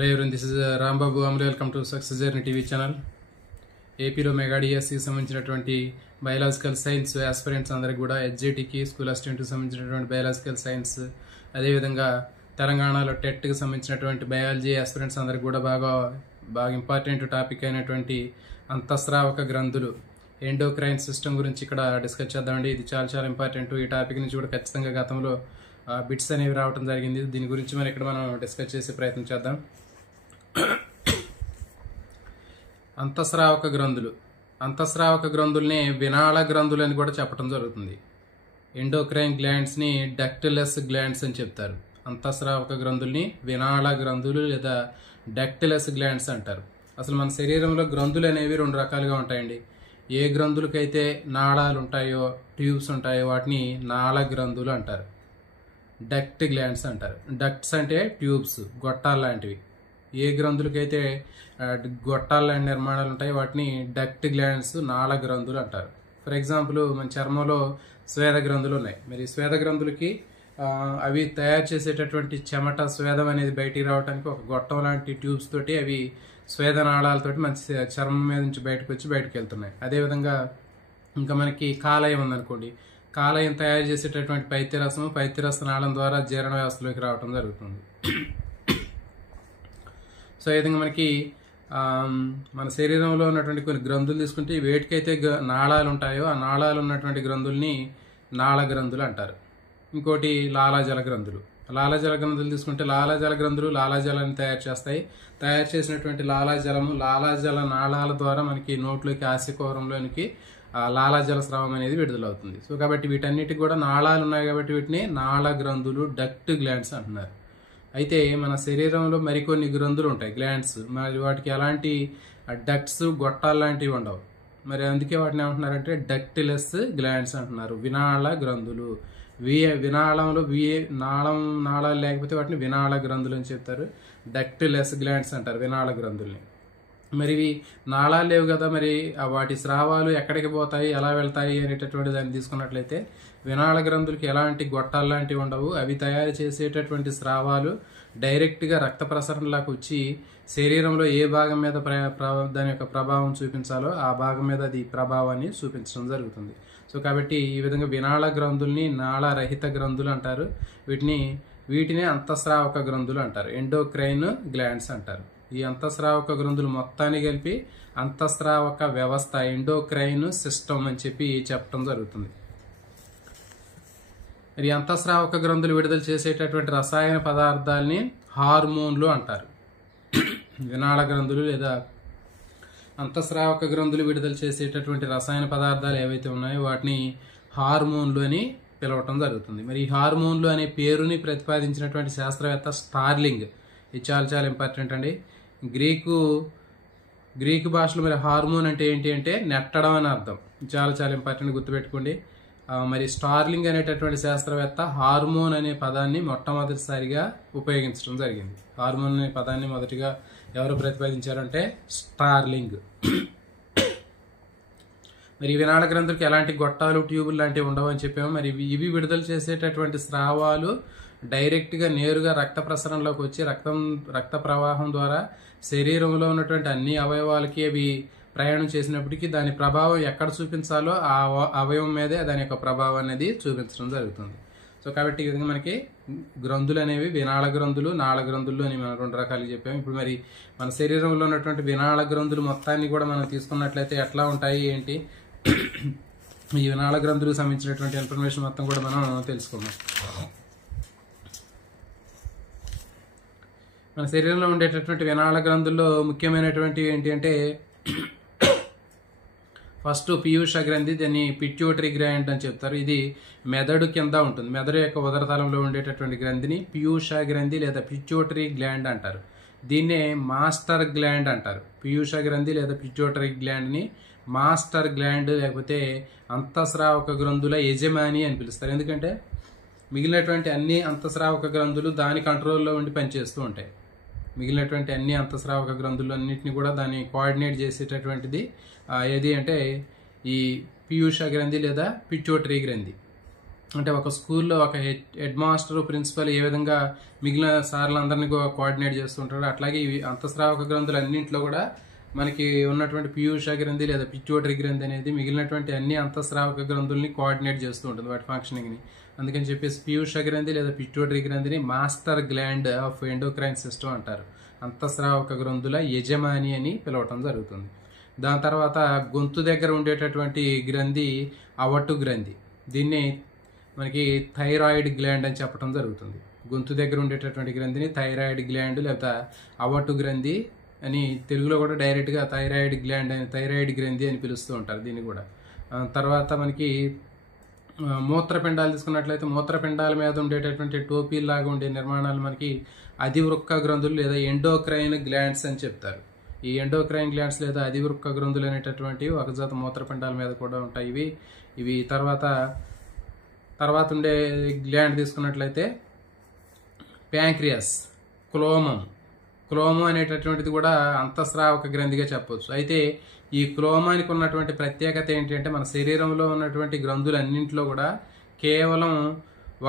Hello everyone, this is Rambabu Amle. Welcome to Success Journey TV channel. ఏపీలో mega డిఎస్సికి సంబంధించినటువంటి biological science aspirants అందరికి కూడా హెచ్జిటికి school అసిస్టెంట్కి సంబంధించినటువంటి బయాలజికల్ సైన్స్, అదేవిధంగా తెలంగాణలో టెట్కి సంబంధించినటువంటి బయాలజీ ఆస్పిరెంట్స్ అందరికి కూడా బాగా ఇంపార్టెంట్ టాపిక్ అయినటువంటి అంతఃస్రావక గ్రంథులు, ఎండోక్రైన్ సిస్టమ్ గురించి ఇక్కడ డిస్కస్ చేద్దామండి. ఇది చాలా ఇంపార్టెంట్. ఈ టాపిక్ నుంచి కూడా ఖచ్చితంగా గతంలో బిట్స్ అనేవి రావడం జరిగింది. దీని గురించి మరి ఇక్కడ మనం డిస్కస్ చేసే ప్రయత్నం చేద్దాం. అంతఃస్రావక గ్రంథుల్ని వినాళ గ్రంథులు అని కూడా చెప్పడం జరుగుతుంది. ఎండోక్రైన్ గ్లాండ్స్ ని డక్టిలస్ గ్లాండ్స్ అని చెప్తారు. అంతఃస్రావక గ్రంథుల్ని వినాళ గ్రంథులు లేదా డక్టిలస్ గ్లాండ్స్ అంటారు. అసలు మన శరీరంలో గ్రంథులు అనేవి రెండు రకాలుగా ఉంటాయండి. ఏ గ్రంథులకైతే నాళాలు ఉంటాయో, ట్యూబ్స్ ఉంటాయో వాటిని నాళ గ్రంథులు అంటారు. డక్ట్ గ్లాండ్స్ అంటారు. డక్ట్స్ అంటే ట్యూబ్స్, గొట్టాలు లాంటివి. ఏ గ్రంథులకైతే గొట్టాల లాంటి నిర్మాణాలు ఉంటాయి వాటిని డక్ట్ గ్లాండ్స్, నాళ గ్రంథులు అంటారు. ఫర్ ఎగ్జాంపుల్ మన చర్మంలో స్వేద గ్రంథులు ఉన్నాయి. మరి స్వేద గ్రంథులకి అవి తయారు చేసేటటువంటి చెమట, స్వేదం అనేది బయటికి రావడానికి ఒక గొట్టం లాంటి ట్యూబ్స్ తోటి అవి స్వేద నాళాలతోటి మంచి చర్మం మీద నుంచి బయటకు వెళ్తున్నాయి. అదేవిధంగా ఇంకా మనకి కాలేయం ఉందనుకోండి. కాలేయం తయారు చేసేటటువంటి పైత్యరస నాళం ద్వారా జీర్ణ వ్యవస్థలోకి రావడం జరుగుతుంది. సో ఈ విధంగా మనకి మన శరీరంలో ఉన్నటువంటి కొన్ని గ్రంథులు తీసుకుంటే వేటికైతే నాళాలు ఉంటాయో ఆ నాళాలు ఉన్నటువంటి గ్రంథుల్ని నాళ గ్రంథులు అంటారు. ఇంకోటి లాలాజల గ్రంథులు. లాలాజల గ్రంథులు తీసుకుంటే లాలాజల గ్రంథులు లాలాజలాన్ని తయారు చేస్తాయి. తయారు చేసినటువంటి లాలాజల నాళాల ద్వారా మనకి నోట్లోకి, ఆశయకుహరంలోనికి లాలాజల స్రావం అనేది విడుదలవుతుంది. సో కాబట్టి వీటన్నిటికి కూడా నాళాలు ఉన్నాయి కాబట్టి వీటిని నాళ గ్రంథులు, డక్ట్ గ్లాండ్స్ అంటున్నారు. అయితే మన శరీరంలో మరికొన్ని గ్రంథులు ఉంటాయి, గ్లాండ్స్. మరి వాటికి ఎలాంటి డక్ట్స్, గొట్టాలు లాంటివి ఉండవు. మరి అందుకే వాటిని ఏమంటున్నారంటే డక్టిలస్ గ్లాండ్స్ అంటున్నారు. వినాళ గ్రంథులు. వినాళంలో నాళాలు లేకపోతే వాటిని వినాళ గ్రంథులు అని చెప్తారు. డక్టిలస్ గ్లాండ్స్ అంటారు వినాళ గ్రంథుల్ని. మరి ఇవి నాళాలు లేవు కదా, మరి వాటి స్రావాలు ఎక్కడికి పోతాయి, ఎలా వెళ్తాయి అనేటటువంటి దాన్ని తీసుకున్నట్లయితే వినాళ గ్రంథులకి ఎలాంటి గొట్టాలు లాంటివి ఉండవు. అవి తయారు చేసేటటువంటి స్రావాలు డైరెక్ట్గా రక్త ప్రసరణలోకి వచ్చి శరీరంలో ఏ భాగం మీద దాని యొక్క ప్రభావం చూపించాలో ఆ భాగం మీద అది ప్రభావాన్ని చూపించడం జరుగుతుంది. సో కాబట్టి ఈ విధంగా వినాళ గ్రంథుల్ని నాళరహిత గ్రంథులు అంటారు. వీటిని అంతఃస్రావక గ్రంథులు అంటారు. ఎండోక్రైన్ గ్లాండ్స్ అంటారు. ఈ అంతఃస్రావక గ్రంథులు మొత్తాన్ని కలిపి అంతఃస్రావక వ్యవస్థ, ఎండోక్రైన్ సిస్టమ్ అని చెప్పడం జరుగుతుంది. మరి అంతఃస్రావక గ్రంథులు విడుదల చేసేటటువంటి రసాయన పదార్థాలని హార్మోన్లు అంటారు. వినాళ గ్రంథులు లేదా అంతఃస్రావక గ్రంథులు విడుదల చేసేటటువంటి రసాయన పదార్థాలు ఏవైతే ఉన్నాయో వాటిని హార్మోన్లు అని పిలవటం జరుగుతుంది. మరి ఈ హార్మోన్లు అనే పేరుని ప్రతిపాదించినటువంటి శాస్త్రవేత్త స్టార్లింగ్. ఇది చాలా ఇంపార్టెంట్ అండి. గ్రీకు భాషలో మరి హార్మోన్ అంటే ఏంటి అంటే నెట్టడం అని అర్థం. చాలా ఇంపార్టెంట్, గుర్తుపెట్టుకోండి. మరి స్టార్లింగ్ అనేటటువంటి శాస్త్రవేత్త హార్మోన్ అనే పదాన్ని మొట్టమొదటిసారిగా ఉపయోగించడం జరిగింది. హార్మోన్ అనే పదాన్ని మొదటిగా ఎవరు ప్రతిపాదించారంటే స్టార్లింగ్. మరి వినాళ గ్రంథులకి ఎలాంటి గొట్టాలు, ట్యూబులు లాంటివి ఉండవు అని చెప్పాము. మరి ఇవి విడుదల చేసేటటువంటి స్రావాలు డైరెక్ట్గా నేరుగా రక్త ప్రసరణలోకి వచ్చి రక్త ప్రవాహం ద్వారా శరీరంలో ఉన్నటువంటి అన్ని అవయవాలకి అవి ప్రయాణం చేసినప్పటికీ దాని ప్రభావం ఎక్కడ చూపించాలో ఆ అవయవం మీదే దాని యొక్క ప్రభావం అనేది చూపించడం జరుగుతుంది. సో కాబట్టి ఈ విధంగా మనకి గ్రంథులు అనేవి వినాళ గ్రంథులు, నాళ గ్రంథులు అని మనం రెండు రకాలుగా చెప్పాము. ఇప్పుడు మరి మన శరీరంలో ఉన్నటువంటి వినాళ గ్రంథులు మొత్తాన్ని కూడా మనం తీసుకున్నట్లయితే ఎట్లా ఉంటాయి ఏంటి, ఈ వినాళ గ్రంథులకు సంబంధించినటువంటి ఇన్ఫర్మేషన్ మొత్తం కూడా మనం తెలుసుకుందాం. మన శరీరంలో ఉండేటటువంటి వినాళ గ్రంథుల్లో ముఖ్యమైనటువంటివి ఏంటి అంటే ఫస్ట్ పీయూష గ్రంథి, దాన్ని పిట్యూటరీ గ్లాండ్ అని చెప్తారు. ఇది మెదడు కింద ఉంటుంది. మెదడు యొక్క ఉదరతలంలో ఉండేటటువంటి గ్రంథిని పీయూష గ్రంథి లేదా పిట్యూటరీ గ్లాండ్ అంటారు. దీన్నే మాస్టర్ గ్లాండ్ అంటారు. పీయూష గ్రంథి లేదా పిట్యూటరీ గ్లాండ్ని మాస్టర్ గ్లాండ్ లేకపోతే అంతఃస్రావక గ్రంథుల యజమాని అని పిలుస్తారు. ఎందుకంటే మిగిలినటువంటి అన్ని అంతఃస్రావక గ్రంథులు దాని కంట్రోల్లో ఉండి పనిచేస్తూ ఉంటాయి. మిగిలినటువంటి అన్ని అంతఃస్రావక గ్రంథులు అన్నింటినీ కూడా దాన్ని కోఆర్డినేట్ చేసేటటువంటిది ఏది అంటే ఈ పీయూష గ్రంథి లేదా పిట్యూటరీ గ్రంథి. అంటే ఒక స్కూల్లో ఒక హెడ్ మాస్టర్ ప్రిన్సిపల్ ఏ విధంగా మిగిలిన సార్లందరినీ కోఆర్డినేట్ చేస్తుంటారు, అట్లాగే ఇవి అంతఃస్రావక గ్రంథులు అన్నింటిలో కూడా మనకి ఉన్నటువంటి పీయూష గ్రంథి లేదా పిట్యూటరీ గ్రంథి అనేది మిగిలినటువంటి అన్ని అంతఃస్రావక గ్రంథుల్ని కోఆర్డినేట్ చేస్తూ ఉంటుంది వాటి ఫంక్షనింగ్ని. అందుకని చెప్పేసి పీయూష గ్రంథి లేదా పిట్యూటరీ గ్రంథిని master gland of endocrine system అంటారు. అంతఃస్రావక గ్రంథుల యజమాని అని పిలవటం జరుగుతుంది. దాని తర్వాత గొంతు దగ్గర ఉండేటటువంటి గ్రంథి అవటు గ్రంథి. దీన్ని మనకి థైరాయిడ్ గ్లాండ్ అని చెప్పడం జరుగుతుంది. గొంతు దగ్గర ఉండేటటువంటి గ్రంథిని థైరాయిడ్ గ్లాండ్ లేదా అవటు గ్రంథి అని తెలుగులో కూడా డైరెక్ట్గా థైరాయిడ్ గ్లాండ్ అని థైరాయిడ్ గ్రంథి అని పిలుస్తూ ఉంటారు దీన్ని కూడా. తర్వాత మనకి మూత్రపిండాలు తీసుకున్నట్లయితే మూత్రపిండాల మీద ఉండేటటువంటి టోపీలాగా ఉండే నిర్మాణాలు మనకి అధివృక్క గ్రంథులు లేదా ఎండోక్రైన్ గ్లాండ్స్ అని చెప్తారు. ఈ ఎండోక్రైన్ గ్లాండ్స్ లేదా అధివృక్క గ్రంథులు అనేటటువంటివి ఒక జాత మూత్రపిండాల మీద కూడా ఉంటాయి. ఇవి తర్వాత ఉండే గ్లాండ్ తీసుకున్నట్లయితే ప్యాంక్రియాస్, క్లోమం అనేటటువంటిది కూడా అంతఃస్రావక గ్రంథిగా చెప్పవచ్చు. అయితే ఈ క్లోమానికి ఉన్నటువంటి ప్రత్యేకత ఏంటంటే మన శరీరంలో ఉన్నటువంటి గ్రంథులన్నింటిలో కూడా కేవలం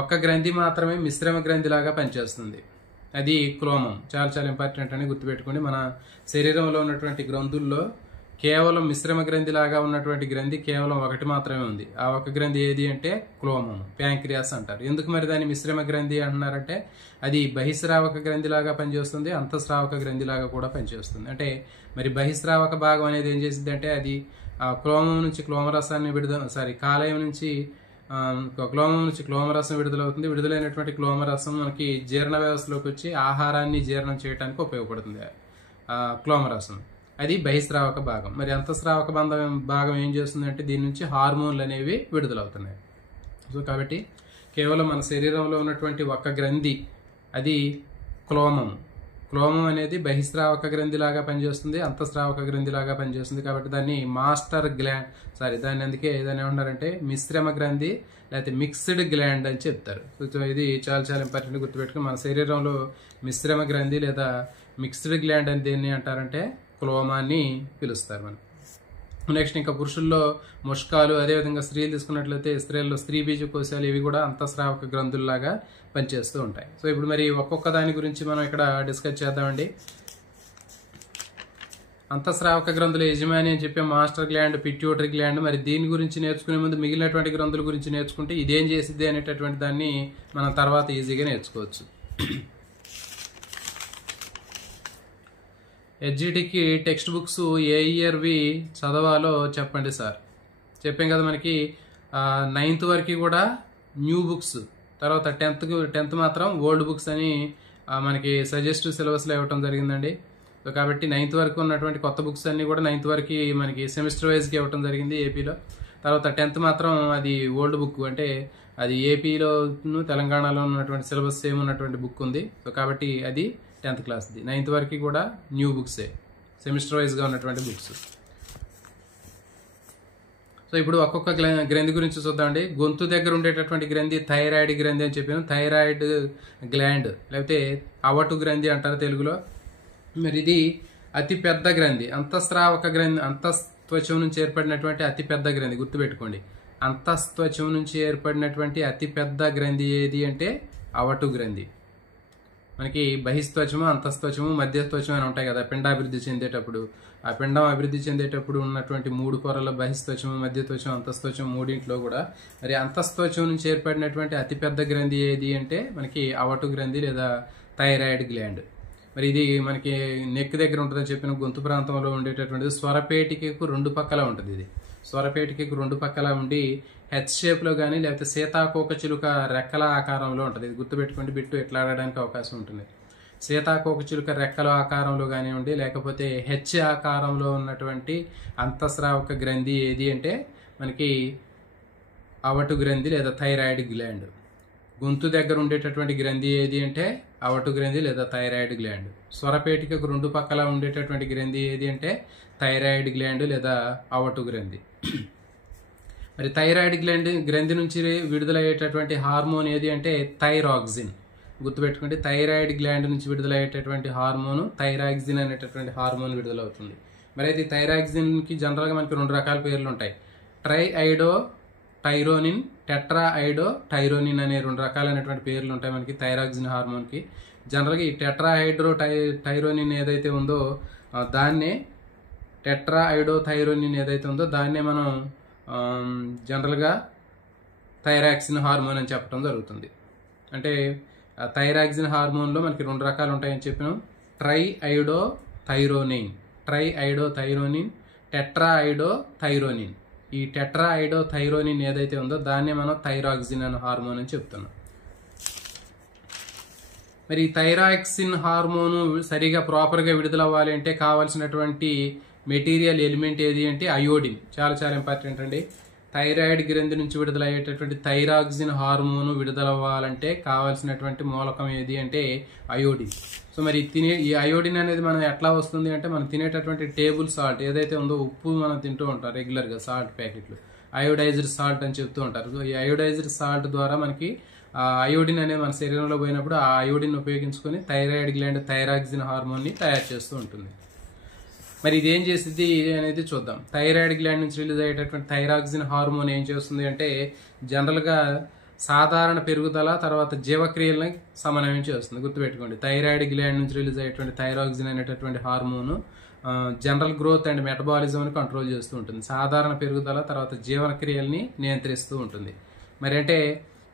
ఒక గ్రంథి మాత్రమే మిశ్రమ గ్రంథిలాగా పనిచేస్తుంది. అది క్లోమం. చాలా చాలా ఇంపార్టెంట్ అని గుర్తుపెట్టుకోండి. మన శరీరంలో ఉన్నటువంటి గ్రంథుల్లో కేవలం మిశ్రమ గ్రంథి లాగా ఉన్నటువంటి గ్రంథి కేవలం ఒకటి మాత్రమే ఉంది. ఆ ఒక గ్రంథి ఏది అంటే క్లోమం, ప్యాంక్రియాస్ అంటారు. ఎందుకు మరి దాన్ని మిశ్రమ గ్రంథి అంటున్నారంటే అది బహిస్రావక గ్రంథి లాగా పనిచేస్తుంది, అంతఃస్రావక గ్రంథి లాగా కూడా పనిచేస్తుంది. అంటే మరి బహిస్రావక భాగం అనేది ఏం చేసింది అంటే అది క్లోమం నుంచి క్లోమరసాన్ని కాలేయం నుంచి క్లోమం నుంచి క్లోమరసం విడుదలవుతుంది. విడుదలైనటువంటి క్లోమరసం మనకి జీర్ణ వ్యవస్థలోకి వచ్చి ఆహారాన్ని జీర్ణం చేయడానికి ఉపయోగపడుతుంది క్లోమరసం. అది బహిస్రావక భాగం. మరి అంతఃస్రావక భాగం ఏం చేస్తుందంటే దీని నుంచి హార్మోన్లు అనేవి విడుదలవుతున్నాయి. సో కాబట్టి కేవలం మన శరీరంలో ఉన్నటువంటి ఒక గ్రంథి అది క్లోమం అనేది బహిస్రావక గ్రంథి లాగా పనిచేస్తుంది, అంతఃస్రావక గ్రంథి లాగా పనిచేస్తుంది. కాబట్టి దాన్ని మాస్టర్ గ్లాండ్ దాన్ని అందుకే దాన్ని ఏమంటారంటే మిశ్రమ గ్రంథి లేకపోతే మిక్స్డ్ గ్లాండ్ అని చెప్తారు. సో ఇది చాలా చాలా ఇంపార్టెంట్ గుర్తుపెట్టుకుని మన శరీరంలో మిశ్రమ గ్రంథి లేదా మిక్స్డ్ గ్లాండ్ అని దేన్ని అంటారంటే క్లోమాన్ని పిలుస్తారు మనం. నెక్స్ట్ ఇంకా పురుషుల్లో ముష్కాలు, అదేవిధంగా స్త్రీలు తీసుకున్నట్లయితే స్త్రీల్లో స్త్రీ బీజకోశాలు ఇవి కూడా అంతఃస్రావక గ్రంథుల్లాగా పనిచేస్తూ ఉంటాయి. సో ఇప్పుడు మరి ఒక్కొక్క దాని గురించి మనం ఇక్కడ డిస్కస్ చేద్దామండి. అంతఃస్రావక గ్రంథుల యజమాని అని చెప్పే మాస్టర్ గ్లాండ్, పిట్యూటరీ గ్లాండ్. మరి దీని గురించి నేర్చుకునే ముందు మిగిలినటువంటి గ్రంథుల గురించి నేర్చుకుంటే ఇదేం చేసిద్ది అనేటటువంటి దాన్ని మనం తర్వాత ఈజీగా నేర్చుకోవచ్చు. హెచ్జిటికి టెక్స్ట్ బుక్స్ ఏ ఇయర్వి చదవాలో చెప్పండి సార్. చెప్పాం కదా మనకి 9th వరకు కూడా న్యూ బుక్స్, తర్వాత 10th మాత్రం ఓల్డ్ బుక్స్ అని మనకి సజెస్టివ్ సిలబస్లో ఇవ్వటం జరిగిందండి. సో కాబట్టి 9th వరకు ఉన్నటువంటి కొత్త బుక్స్ అన్ని కూడా 9th వరకు మనకి సెమిస్టర్ వైజ్కి ఇవ్వటం జరిగింది ఏపీలో. తర్వాత 10th మాత్రం అది ఓల్డ్ బుక్, అంటే అది ఏపీలో తెలంగాణలో ఉన్నటువంటి సిలబస్ సేమ్ ఉన్నటువంటి బుక్ ఉంది. సో కాబట్టి అది 10th క్లాస్ది. 9th వరకు కూడా న్యూ బుక్సే, సెమిస్టర్ వైజ్గా ఉన్నటువంటి బుక్స్. సో ఇప్పుడు ఒక్కొక్క గ్రంథి గురించి చూద్దామండి. గొంతు దగ్గర ఉండేటటువంటి గ్రంథి థైరాయిడ్ గ్రంథి అని చెప్పాను. థైరాయిడ్ గ్లాండ్ లేకపోతే అవటు గ్రంథి అంటారు తెలుగులో. మరి ఇది అతి పెద్ద గ్రంథి, అంతఃస్రావక గ్రంథి, అంతఃత్వచం నుంచి ఏర్పడినటువంటి అతి పెద్ద గ్రంథి. గుర్తుపెట్టుకోండి, అంతఃత్వచం నుంచి ఏర్పడినటువంటి అతి పెద్ద గ్రంథి ఏది అంటే అవటు గ్రంథి. మనకి బహిస్త్వచము, అంతఃత్వచము, మధ్యత్వచం అని ఉంటాయి కదా పిండాభివృద్ధి చెందేటప్పుడు. ఆ పిండం అభివృద్ధి చెందేటప్పుడు ఉన్నటువంటి 3 పొరల బహిస్త్వచము, మధ్యత్వచం, అంతఃత్వచం మూడింట్లో కూడా మరి అంతఃత్వచం నుంచి ఏర్పడినటువంటి అతిపెద్ద గ్రంథి ఏది అంటే మనకి అవటు గ్రంథి లేదా థైరాయిడ్ గ్లాండ్. మరి ఇది మనకి నెక్ దగ్గర ఉంటుందని చెప్పిన గొంతు ప్రాంతంలో ఉండేటటువంటిది. స్వరపేటికకు 2 పక్కల ఉంటుంది. ఇది స్వరపేటికకు 2 పక్కల ఉండి హెచ్ షేప్లో కానీ లేకపోతే సీతాకోక చిలుక రెక్కల ఆకారంలో ఉంటుంది. ఇది గుర్తుపెట్టుకోండి, బిట్టు ఎట్లా ఆడడానికి అవకాశం ఉంటుంది. సీతాకోక చిలుక రెక్కల ఆకారంలో కానివ్వండి లేకపోతే హెచ్ ఆకారంలో ఉన్నటువంటి అంతఃస్రావక గ్రంథి ఏది అంటే మనకి అవటు గ్రంథి లేదా థైరాయిడ్ గ్లాండ్. గొంతు దగ్గర ఉండేటటువంటి గ్రంథి ఏది అంటే అవటు గ్రంథి లేదా థైరాయిడ్ గ్లాండ్. స్వరపేటికకు 2 పక్కల ఉండేటటువంటి గ్రంథి ఏది అంటే థైరాయిడ్ గ్లాండ్ లేదా అవటు గ్రంథి. మరి థైరాయిడ్ గ్రంథి నుంచి విడుదలయ్యేటటువంటి హార్మోన్ ఏది అంటే థైరాక్సిన్. గుర్తుపెట్టుకుంటే థైరాయిడ్ గ్లాండ్ నుంచి విడుదలయ్యేటటువంటి హార్మోన్ థైరాక్సిన్ అనేటటువంటి హార్మోన్ విడుదలవుతుంది. మరి అయితే థైరాక్సిన్కి జనరల్గా మనకి 2 రకాల పేర్లు ఉంటాయి. ట్రైఐడో టైరోనిన్ టెట్రా ఐడో టైరోనిన్ అనే 2 రకాలైనటువంటి పేర్లు ఉంటాయి మనకి థైరాక్సిన్ హార్మోన్కి. జనరల్గా ఈ టెట్రా హైడ్రో టైరోనిన్ ఏదైతే ఉందో దాన్నే టెట్రా ఐడో థైరోనిన్ ఏదైతే ఉందో దాన్నే మనం జనరల్గా థైరాక్సిన్ హార్మోన్ అని చెప్పడం జరుగుతుంది. అంటే థైరాక్సిన్ హార్మోన్లో మనకి 2 రకాలు ఉంటాయని చెప్పినాం. Triiodothyronine, tetraiodothyronine. ఈ టెట్రా ఐడో థైరోనిన్ ఏదైతే ఉందో దాన్నే మనం థైరాక్సిన్ అనే హార్మోన్ అని చెప్తున్నాం. మరి ఈ థైరాక్సిన్ హార్మోను సరిగా ప్రాపర్గా విడుదల అవ్వాలి అంటే కావాల్సినటువంటి మెటీరియల్ ఎలిమెంట్ ఏది అంటే అయోడిన్. చాలా చాలా ఇంపార్టెంట్ అండి. థైరాయిడ్ గ్రంథి నుంచి విడుదలయ్యేటటువంటి థైరాక్సిన్ హార్మోను విడుదల అవ్వాలంటే కావాల్సినటువంటి మూలకం ఏది అంటే అయోడిన్. సో మరి ఈ అయోడిన్ అనేది మనం ఎట్లా వస్తుంది అంటే మనం తినేటటువంటి టేబుల్ సాల్ట్ ఏదైతే ఉందో, ఉప్పు మనం తింటూ ఉంటాం రెగ్యులర్గా, సాల్ట్ ప్యాకెట్లు అయోడైజ్డ్ సాల్ట్ అని చెప్తూ ఉంటారు. సో ఈ అయోడైజ్డ్ సాల్ట్ ద్వారా మనకి అయోడిన్ అనేది మన శరీరంలో పోయినప్పుడు ఆ అయోడిన్ ఉపయోగించుకొని థైరాయిడ్ గ్లాండ్ థైరాక్సిన్ హార్మోన్ని తయారు చేస్తూ ఉంటుంది. మరి ఇది ఏం చేస్తుంది అనేది చూద్దాం. థైరాయిడ్ గ్లాండ్ నుంచి రిలీజ్ అయ్యేటటువంటి థైరాక్సిన్ హార్మోన్ ఏం చేస్తుంది అంటే జనరల్గా సాధారణ పెరుగుదల తర్వాత జీవక్రియలని సమన్వయం చేస్తుంది. గుర్తుపెట్టుకోండి, థైరాయిడ్ గ్లాండ్ నుంచి రిలీజ్ అయ్యేటువంటి థైరాక్సిన్ అనేటటువంటి హార్మోను జనరల్ గ్రోత్ అండ్ మెటబాలిజంని కంట్రోల్ చేస్తూ ఉంటుంది. సాధారణ పెరుగుదల తర్వాత జీవక్రియల్ని నియంత్రిస్తూ ఉంటుంది. మరి అంటే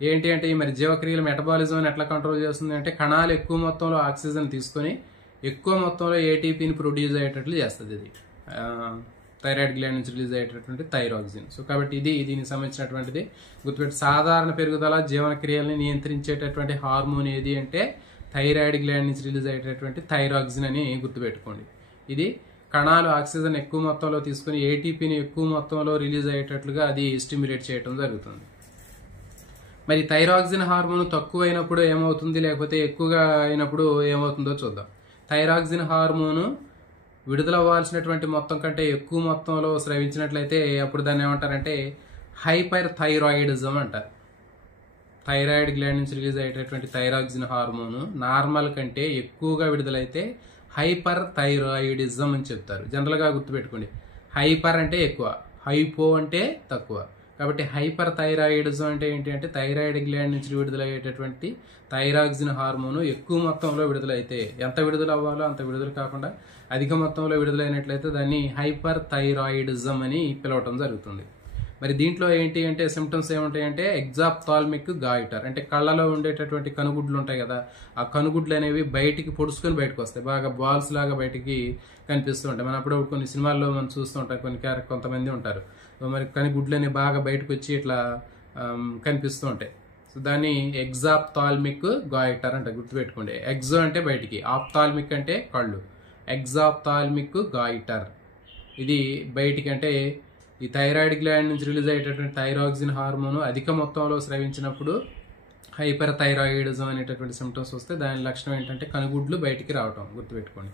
ఏంటి అంటే మరి జీవక్రియల మెటబాలిజం ఎట్లా కంట్రోల్ చేస్తుంది అంటే కణాలు ఎక్కువ మొత్తంలో ఆక్సిజన్ తీసుకొని ఎక్కువ మొత్తంలో ఏటీపీని ప్రొడ్యూస్ అయ్యేటట్లు చేస్తుంది ఇది థైరాయిడ్ గ్లాండ్ నుంచి రిలీజ్ అయ్యేటటువంటి థైరాక్సిన్. సో కాబట్టి ఇది దీనికి సంబంధించినటువంటిది గుర్తుపెట్టి, సాధారణ పెరుగుదల జీవనక్రియల్ని నియంత్రించేటటువంటి హార్మోన్ ఏది అంటే థైరాయిడ్ గ్లాండ్ నుంచి రిలీజ్ అయ్యేటటువంటి థైరాక్సిన్ అని గుర్తుపెట్టుకోండి. ఇది కణాలు ఆక్సిజన్ ఎక్కువ మొత్తంలో తీసుకుని ఏటీపీని ఎక్కువ మొత్తంలో రిలీజ్ అయ్యేటట్లుగా అది స్టిమ్యులేట్ చేయడం జరుగుతుంది. మరి థైరాక్సిన్ హార్మోన్ తక్కువైనప్పుడు ఏమవుతుంది, లేకపోతే ఎక్కువగా అయినప్పుడు ఏమవుతుందో చూద్దాం. థైరాక్సిన్ హార్మోను విడుదల అవ్వాల్సినటువంటి మొత్తం కంటే ఎక్కువ మొత్తంలో స్రవించినట్లయితే అప్పుడు దాన్ని ఏమంటారంటే హైపర్ థైరాయిడిజం అంటారు. థైరాయిడ్ గ్లాండ్ నుంచి రిలీజ్ అయ్యేటటువంటి థైరాక్సిన్ హార్మోను నార్మల్ కంటే ఎక్కువగా విడుదలైతే హైపర్ థైరాయిడిజం అని చెప్తారు. జనరల్గా గుర్తుపెట్టుకోండి, హైపర్ అంటే ఎక్కువ, హైపో అంటే తక్కువ. కాబట్టి హైపర్ థైరాయిడిజం అంటే ఏంటి అంటే థైరాయిడ్ గ్లాండ్ నుంచి విడుదలయ్యేటటువంటి థైరాక్సిన్ హార్మోను ఎక్కువ మొత్తంలో విడుదలైతే, ఎంత విడుదల అవ్వాలో అంత విడుదల కాకుండా అధిక మొత్తంలో విడుదలైనట్లయితే దాన్ని హైపర్ థైరాయిడిజం అని పిలవటం జరుగుతుంది. మరి దీంట్లో ఏంటి అంటే సిమ్టమ్స్ ఏముంటాయంటే ఎగ్జాప్థాల్మిక్ గాయిటర్, అంటే కళ్ళలో ఉండేటటువంటి కనుగుడ్లు ఉంటాయి కదా, ఆ కనుగుడ్లు అనేవి బయటికి పొడుచుకొని బయటకు వస్తాయి, బాగా బాల్స్ లాగా బయటికి కనిపిస్తూ ఉంటాయి. మనం అప్పుడు కొన్ని సినిమాల్లో మనం చూస్తూ ఉంటాం, కొంతమంది ఉంటారు మరి కనుగుడ్లు అనేవి బాగా బయటకు వచ్చి ఇట్లా కనిపిస్తూ ఉంటాయి. సో దాన్ని ఎగ్జాప్థాల్మిక్ గాయిటర్ అంటే గుర్తుపెట్టుకోండి. ఎగ్జో అంటే బయటికి, ఆప్థాల్మిక్ అంటే కళ్ళు, ఎగ్జాప్థాల్మిక్ గాయిటర్. ఇది బయటికి అంటే ఈ థైరాయిడ్ గ్లాండ్ నుంచి రిలీజ్ అయ్యేటటువంటి థైరాక్సిన్ హార్మోన్ అధిక మొత్తంలో స్రవించినప్పుడు హైపర్ థైరాయిడిజం అనేటటువంటి సిమ్టమ్స్ వస్తే దాని లక్షణం ఏంటంటే కనుగుడ్లు బయటికి రావటం, గుర్తుపెట్టుకోండి.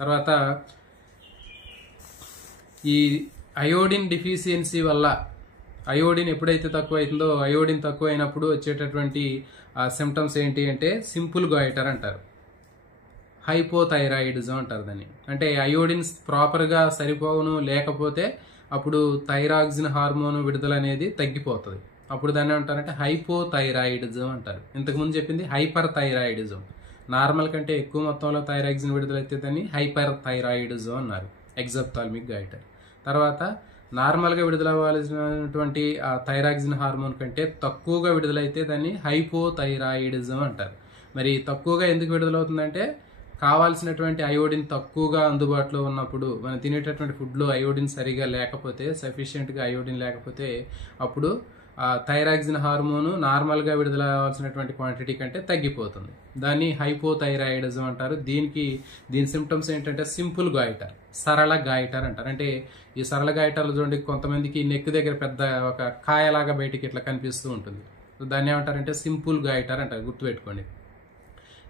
తర్వాత ఈ అయోడిన్ డిఫిషియన్సీ వల్ల అయోడిన్ ఎప్పుడైతే తక్కువ అవుతుందో, అయోడిన్ తక్కువ అయినప్పుడు వచ్చేటటువంటి సిమ్టమ్స్ ఏంటి అంటే సింపుల్ గాయిటర్ అంటారు, హైపోథైరాయిడిజం అంటారు దాన్ని. అంటే అయోడిన్ ప్రాపర్గా సరిపోవును లేకపోతే అప్పుడు థైరాక్సిన్ హార్మోన్ విడుదల అనేది తగ్గిపోతుంది. అప్పుడు దాన్ని ఏమంటారంటే హైపోథైరాయిడిజం అంటారు. ఇంతకుముందు చెప్పింది హైపర్ థైరాయిడిజం, నార్మల్ కంటే ఎక్కువ మొత్తంలో థైరాక్సిన్ విడుదలైతే దాన్ని హైపర్ థైరాయిడిజం అన్నారు, ఎగ్జాప్థాల్మిక్ గాయిటర్. తర్వాత నార్మల్గా విడుదల అవ్వాల్సినటువంటి ఆ థైరాక్సిన్ హార్మోన్ కంటే తక్కువగా విడుదలైతే దాన్ని హైపోథైరాయిడిజం అంటారు. మరి తక్కువగా ఎందుకు విడుదలవుతుందంటే కావాల్సినటువంటి అయోడిన్ తక్కువగా అందుబాటులో ఉన్నప్పుడు, మనం తినేటటువంటి ఫుడ్లో అయోడిన్ సరిగా లేకపోతే, సఫిషియెంట్గా అయోడిన్ లేకపోతే అప్పుడు ఆ థైరాక్సిన్ హార్మోను నార్మల్గా విడుదల అవ్వాల్సినటువంటి క్వాంటిటీ కంటే తగ్గిపోతుంది. దాన్ని హైపోథైరాయిడిజం అంటారు. దీని సిమ్టమ్స్ ఏంటంటే సింపుల్ గాయిటర్, సరళ గాయిటర్ అంటారు. అంటే ఈ సరళ గాయిటర్లు చూడండి, కొంతమందికి నెక్ దగ్గర పెద్ద ఒక కాయలాగా బయటికి ఇట్లా కనిపిస్తూ ఉంటుంది. దాన్ని ఏమంటారంటే సింపుల్ గాయిటర్ అంటారు, గుర్తుపెట్టుకోండి.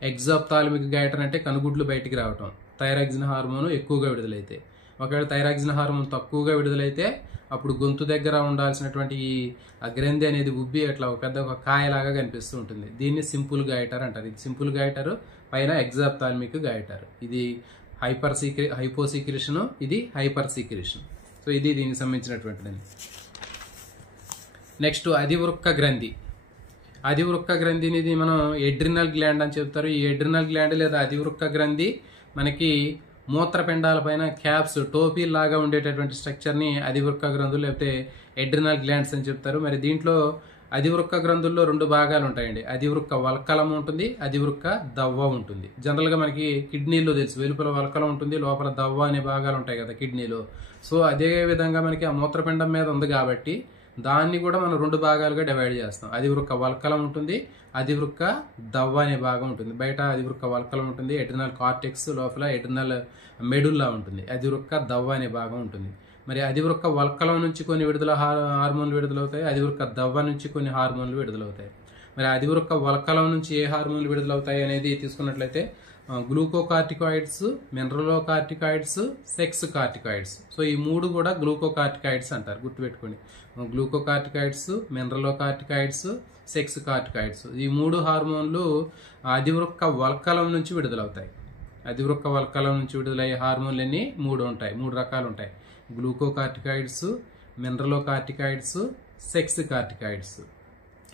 ఎగ్జాప్థాల్మిక్ గాయిటర్ అంటే కనుగుడ్లు బయటికి రావటం, థైరాక్సిన్ హార్మోన్ ఎక్కువగా విడుదలైతే. ఒకవేళ థైరాక్సిన్ హార్మోన్ తక్కువగా విడుదలైతే అప్పుడు గొంతు దగ్గర ఉండాల్సినటువంటి ఆ గ్రంథి అనేది ఉబ్బి అట్లా ఒక కాయలాగా కనిపిస్తూ ఉంటుంది. దీన్ని సింపుల్ గాయిటర్ అంటారు. ఇది సింపుల్ గాయిటర్, పైన ఎగ్జాప్థాల్మిక్ గాయిటర్. ఇది హైపోసీక్రేషన్, ఇది హైపర్ సీక్రేషన్. సో ఇది దీనికి సంబంధించినటువంటిది. నెక్స్ట్ అధివృక్క గ్రంథి. అధివృక్క గ్రంథి అనేది మనం ఎడ్రినల్ గ్లాండ్ అని చెప్తారు. ఈ ఎడ్రినల్ గ్లాండ్ లేదా అధివృక్క గ్రంథి మనకి మూత్రపిండాల పైన క్యాప్స్, టోపీ లాగా ఉండేటటువంటి స్ట్రక్చర్ని అధివృక్క గ్రంథులు లేకపోతే ఎడ్రినల్ గ్లాండ్స్ అని చెప్తారు. మరి దీంట్లో అధివృక్క గ్రంథుల్లో 2 భాగాలు ఉంటాయండి. అధివృక్క వల్కలం ఉంటుంది, అధివృక్క దవ్వ ఉంటుంది. జనరల్గా మనకి కిడ్నీలో తెలుసు, వెలుపల వల్కలం ఉంటుంది, లోపల దవ్వ అనే భాగాలు ఉంటాయి కదా కిడ్నీలో. సో అదే విధంగా మనకి ఆ మూత్రపిండం మీద ఉంది కాబట్టి దాన్ని కూడా మనం 2 భాగాలుగా డివైడ్ చేస్తాం. అధివృక్క వల్కలం ఉంటుంది, అధివృక్క దవ్వ అనే భాగం ఉంటుంది. బయట అధివృక్క వల్కలం ఉంటుంది, ఎడ్రినల్ కార్టెక్స్, లోపల ఎడ్రినల్ మెడుల్లా ఉంటుంది. అధివృక్క దవ్వ అనే భాగం ఉంటుంది. మరి అధివృక్క వల్కలం నుంచి కొన్ని హార్మోన్లు విడుదలవుతాయి, అధివృక్క దవ్వ నుంచి కొన్ని హార్మోన్లు విడుదలవుతాయి. మరి అధివృక్క వల్కలం నుంచి ఏ హార్మోన్లు విడుదలవుతాయి అనేది తీసుకున్నట్లయితే glucocorticoids, mineralocorticoids, sex corticoids. So ఈ 3 కూడా గ్లూకోకార్టికాయిడ్స్ అంటారు, గుర్తుపెట్టుకోండి. Glucocorticoids, mineralocorticoids, sex corticoids. ఈ 3 హార్మోన్లు అధివృక్క వల్కలం నుంచి విడుదలవుతాయి. అధివృక్క వల్కలం నుంచి విడుదలయ్యే హార్మోన్లన్నీ 3 ఉంటాయి, 3 రకాలు ఉంటాయి. Glucocorticoids, mineralocorticoids, sex corticoids.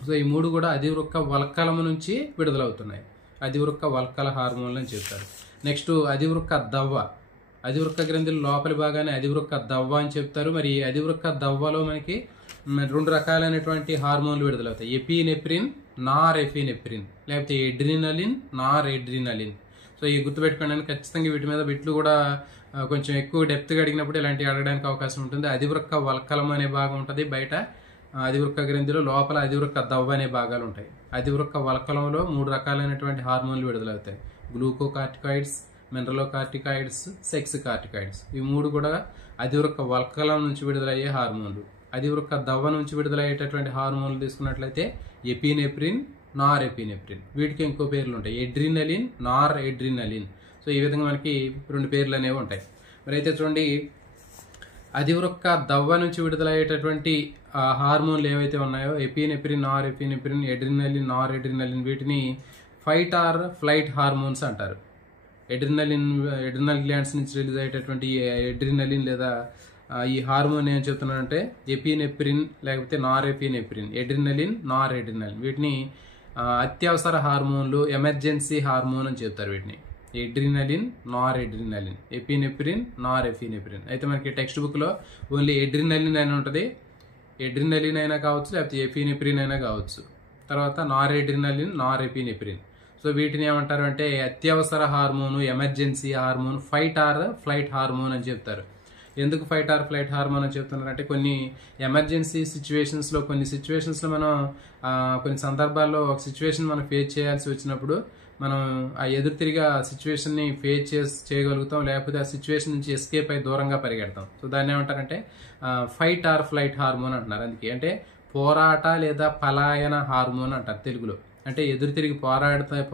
So ఈ 3 కూడా అధివృక్క వల్కలం నుంచి విడుదలవుతున్నాయి. అధివృక్క వల్కల హార్మోన్లు అని చెప్తారు. నెక్స్ట్ అధివృక్క దవ్వ. అధివృక్క గ్రంథుల లోపలి భాగాన్ని అధివృక్క దవ్వ అని చెప్తారు. మరి ఈ అధివృక్క దవ్వలో మనకి 2 రకాలైనటువంటి హార్మోన్లు విడుదలవుతాయి. ఎపినెఫ్రిన్, నార్ ఎపినెఫ్రిన్, లేకపోతే ఎడ్రినలిన్, నార్ ఎడ్రినలిన్. సో ఈ గుర్తుపెట్టుకోండి, ఖచ్చితంగా వీటి మీద బిట్లు కూడా కొంచెం ఎక్కువ డెప్త్గా అడిగినప్పుడు ఇలాంటివి అడగడానికి అవకాశం ఉంటుంది. అధివృక్క వల్కలం అనే భాగం ఉంటుంది బయట అధివృక్క గ్రంథిలో, లోపల అధివృక్క దవ్వ అనే భాగాలు ఉంటాయి. అధివృక్క వల్కలంలో 3 రకాలైనటువంటి హార్మోన్లు విడుదలవుతాయి. Glucocorticoids, mineralocorticoids, sex corticoids. ఈ 3 కూడా అధివృక్క వల్కలం నుంచి విడుదలయ్యే హార్మోన్లు. అధివృక్క దవ్వ నుంచి విడుదలయ్యేటటువంటి హార్మోన్లు తీసుకున్నట్లయితే ఎపినెఫ్రిన్, నార్ ఎపినెఫ్రిన్. వీటికి ఇంకో పేర్లు ఉంటాయి, ఎడ్రినలిన్, నార్ ఎడ్రినలిన్. సో ఈ విధంగా మనకి 2 పేర్లు అనేవి ఉంటాయి. మరి అయితే చూడండి, అధివృక్క దవ్వ నుంచి విడుదలయ్యేటటువంటి హార్మోన్లు ఏవైతే ఉన్నాయో ఎపినెఫ్రిన్, నార్ ఎపినెఫ్రిన్, ఎడ్రినలిన్, నార్ ఎడ్రినలిన్, వీటిని ఫైట్ ఆర్ ఫ్లైట్ హార్మోన్స్ అంటారు. ఎడ్రినల్ గ్లాండ్స్ నుంచి రిలీజ్ అయ్యేటటువంటి ఎడ్రినలిన్ లేదా ఈ హార్మోన్ ఏం చెప్తున్నానంటే ఎపినెఫ్రిన్ లేకపోతే నార్ ఎపినెఫ్రిన్, ఎడ్రినలిన్, నార్ ఎడ్రినలిన్. వీటిని అత్యవసర హార్మోన్లు, ఎమర్జెన్సీ హార్మోన్ అని చెప్తారు వీటిని. ఎడ్రినలిన్, నార్ ఎడ్రినలిన్, ఎపినెఫ్రిన్, నార్ ఎపినెఫ్రిన్. అయితే మనకి టెక్స్ట్ బుక్లో ఓన్లీ ఎడ్రినలిన్ అని ఉంటుంది. ఎడ్రినలిన్ అయినా కావచ్చు, లేకపోతే ఎపినెఫ్రిన్ అయినా కావచ్చు. తర్వాత నార్ ఎడ్రినలిన్, నార్ ఎపినెఫ్రిన్. సో వీటిని ఏమంటారు అంటే అత్యవసర hormone, emergency hormone, fight or flight hormone అని చెప్తారు. ఎందుకు ఫైట్ ఆర్ ఫ్లైట్ హార్మోన్ అని చెప్తున్నారంటే కొన్ని ఎమర్జెన్సీ సిచ్యువేషన్స్లో, కొన్ని సిచ్యువేషన్స్లో మనం కొన్ని సందర్భాల్లో ఒక సిచ్యువేషన్ మనం ఫేస్ చేయాల్సి వచ్చినప్పుడు మనం ఆ ఎదురు తిరిగి ఆ సిచ్యువేషన్ని ఫేస్ చేయగలుగుతాం, లేకపోతే ఆ సిచ్యువేషన్ నుంచి ఎస్కేప్ అయి దూరంగా పరిగెడతాం. సో దాన్ని ఏమంటారంటే ఫైట్ ఆర్ ఫ్లైట్ హార్మోన్ అంటున్నారు. అందుకే అంటే పోరాట లేదా పలాయన హార్మోన్ అంటారు తెలుగులో. అంటే ఎదురు తిరిగి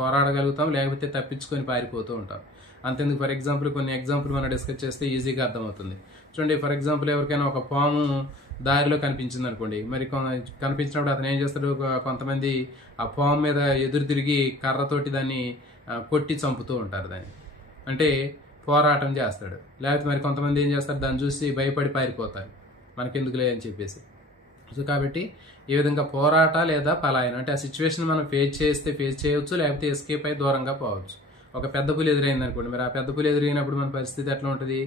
పోరాడగలుగుతాం, లేకపోతే తప్పించుకొని పారిపోతూ ఉంటాం. అంతేందుకు ఫర్ ఎగ్జాంపుల్ కొన్ని ఎగ్జాంపుల్ మనం డిస్కస్ చేస్తే ఈజీగా అర్థమవుతుంది. చూడండి, ఫర్ ఎగ్జాంపుల్ ఎవరికైనా ఒక పాము దారిలో కనిపించింది అనుకోండి. మరి కనిపించినప్పుడు అతను ఏం చేస్తాడు, కొంతమంది ఆ పాము మీద ఎదురు తిరిగి కర్రతోటి దాన్ని కొట్టి చంపుతూ ఉంటారు. దాన్ని అంటే పోరాటం చేస్తాడు. లేకపోతే మరి కొంతమంది ఏం చేస్తారు, దాన్ని చూసి భయపడి పారిపోతారు, మనకెందుకులే అని చెప్పేసి. సో కాబట్టి ఈ విధంగా పోరాట లేదా పలాయన అంటే ఆ సిచ్యువేషన్ మనం ఫేస్ చేయవచ్చు, లేకపోతే ఎస్కేప్ అయి దూరంగా పోవచ్చు. ఒక పెద్ద పులి ఎదురైంది అనుకోండి, మరి ఆ పెద్ద పులి ఎదురైనప్పుడు మన పరిస్థితి ఎట్లా ఉంటుంది,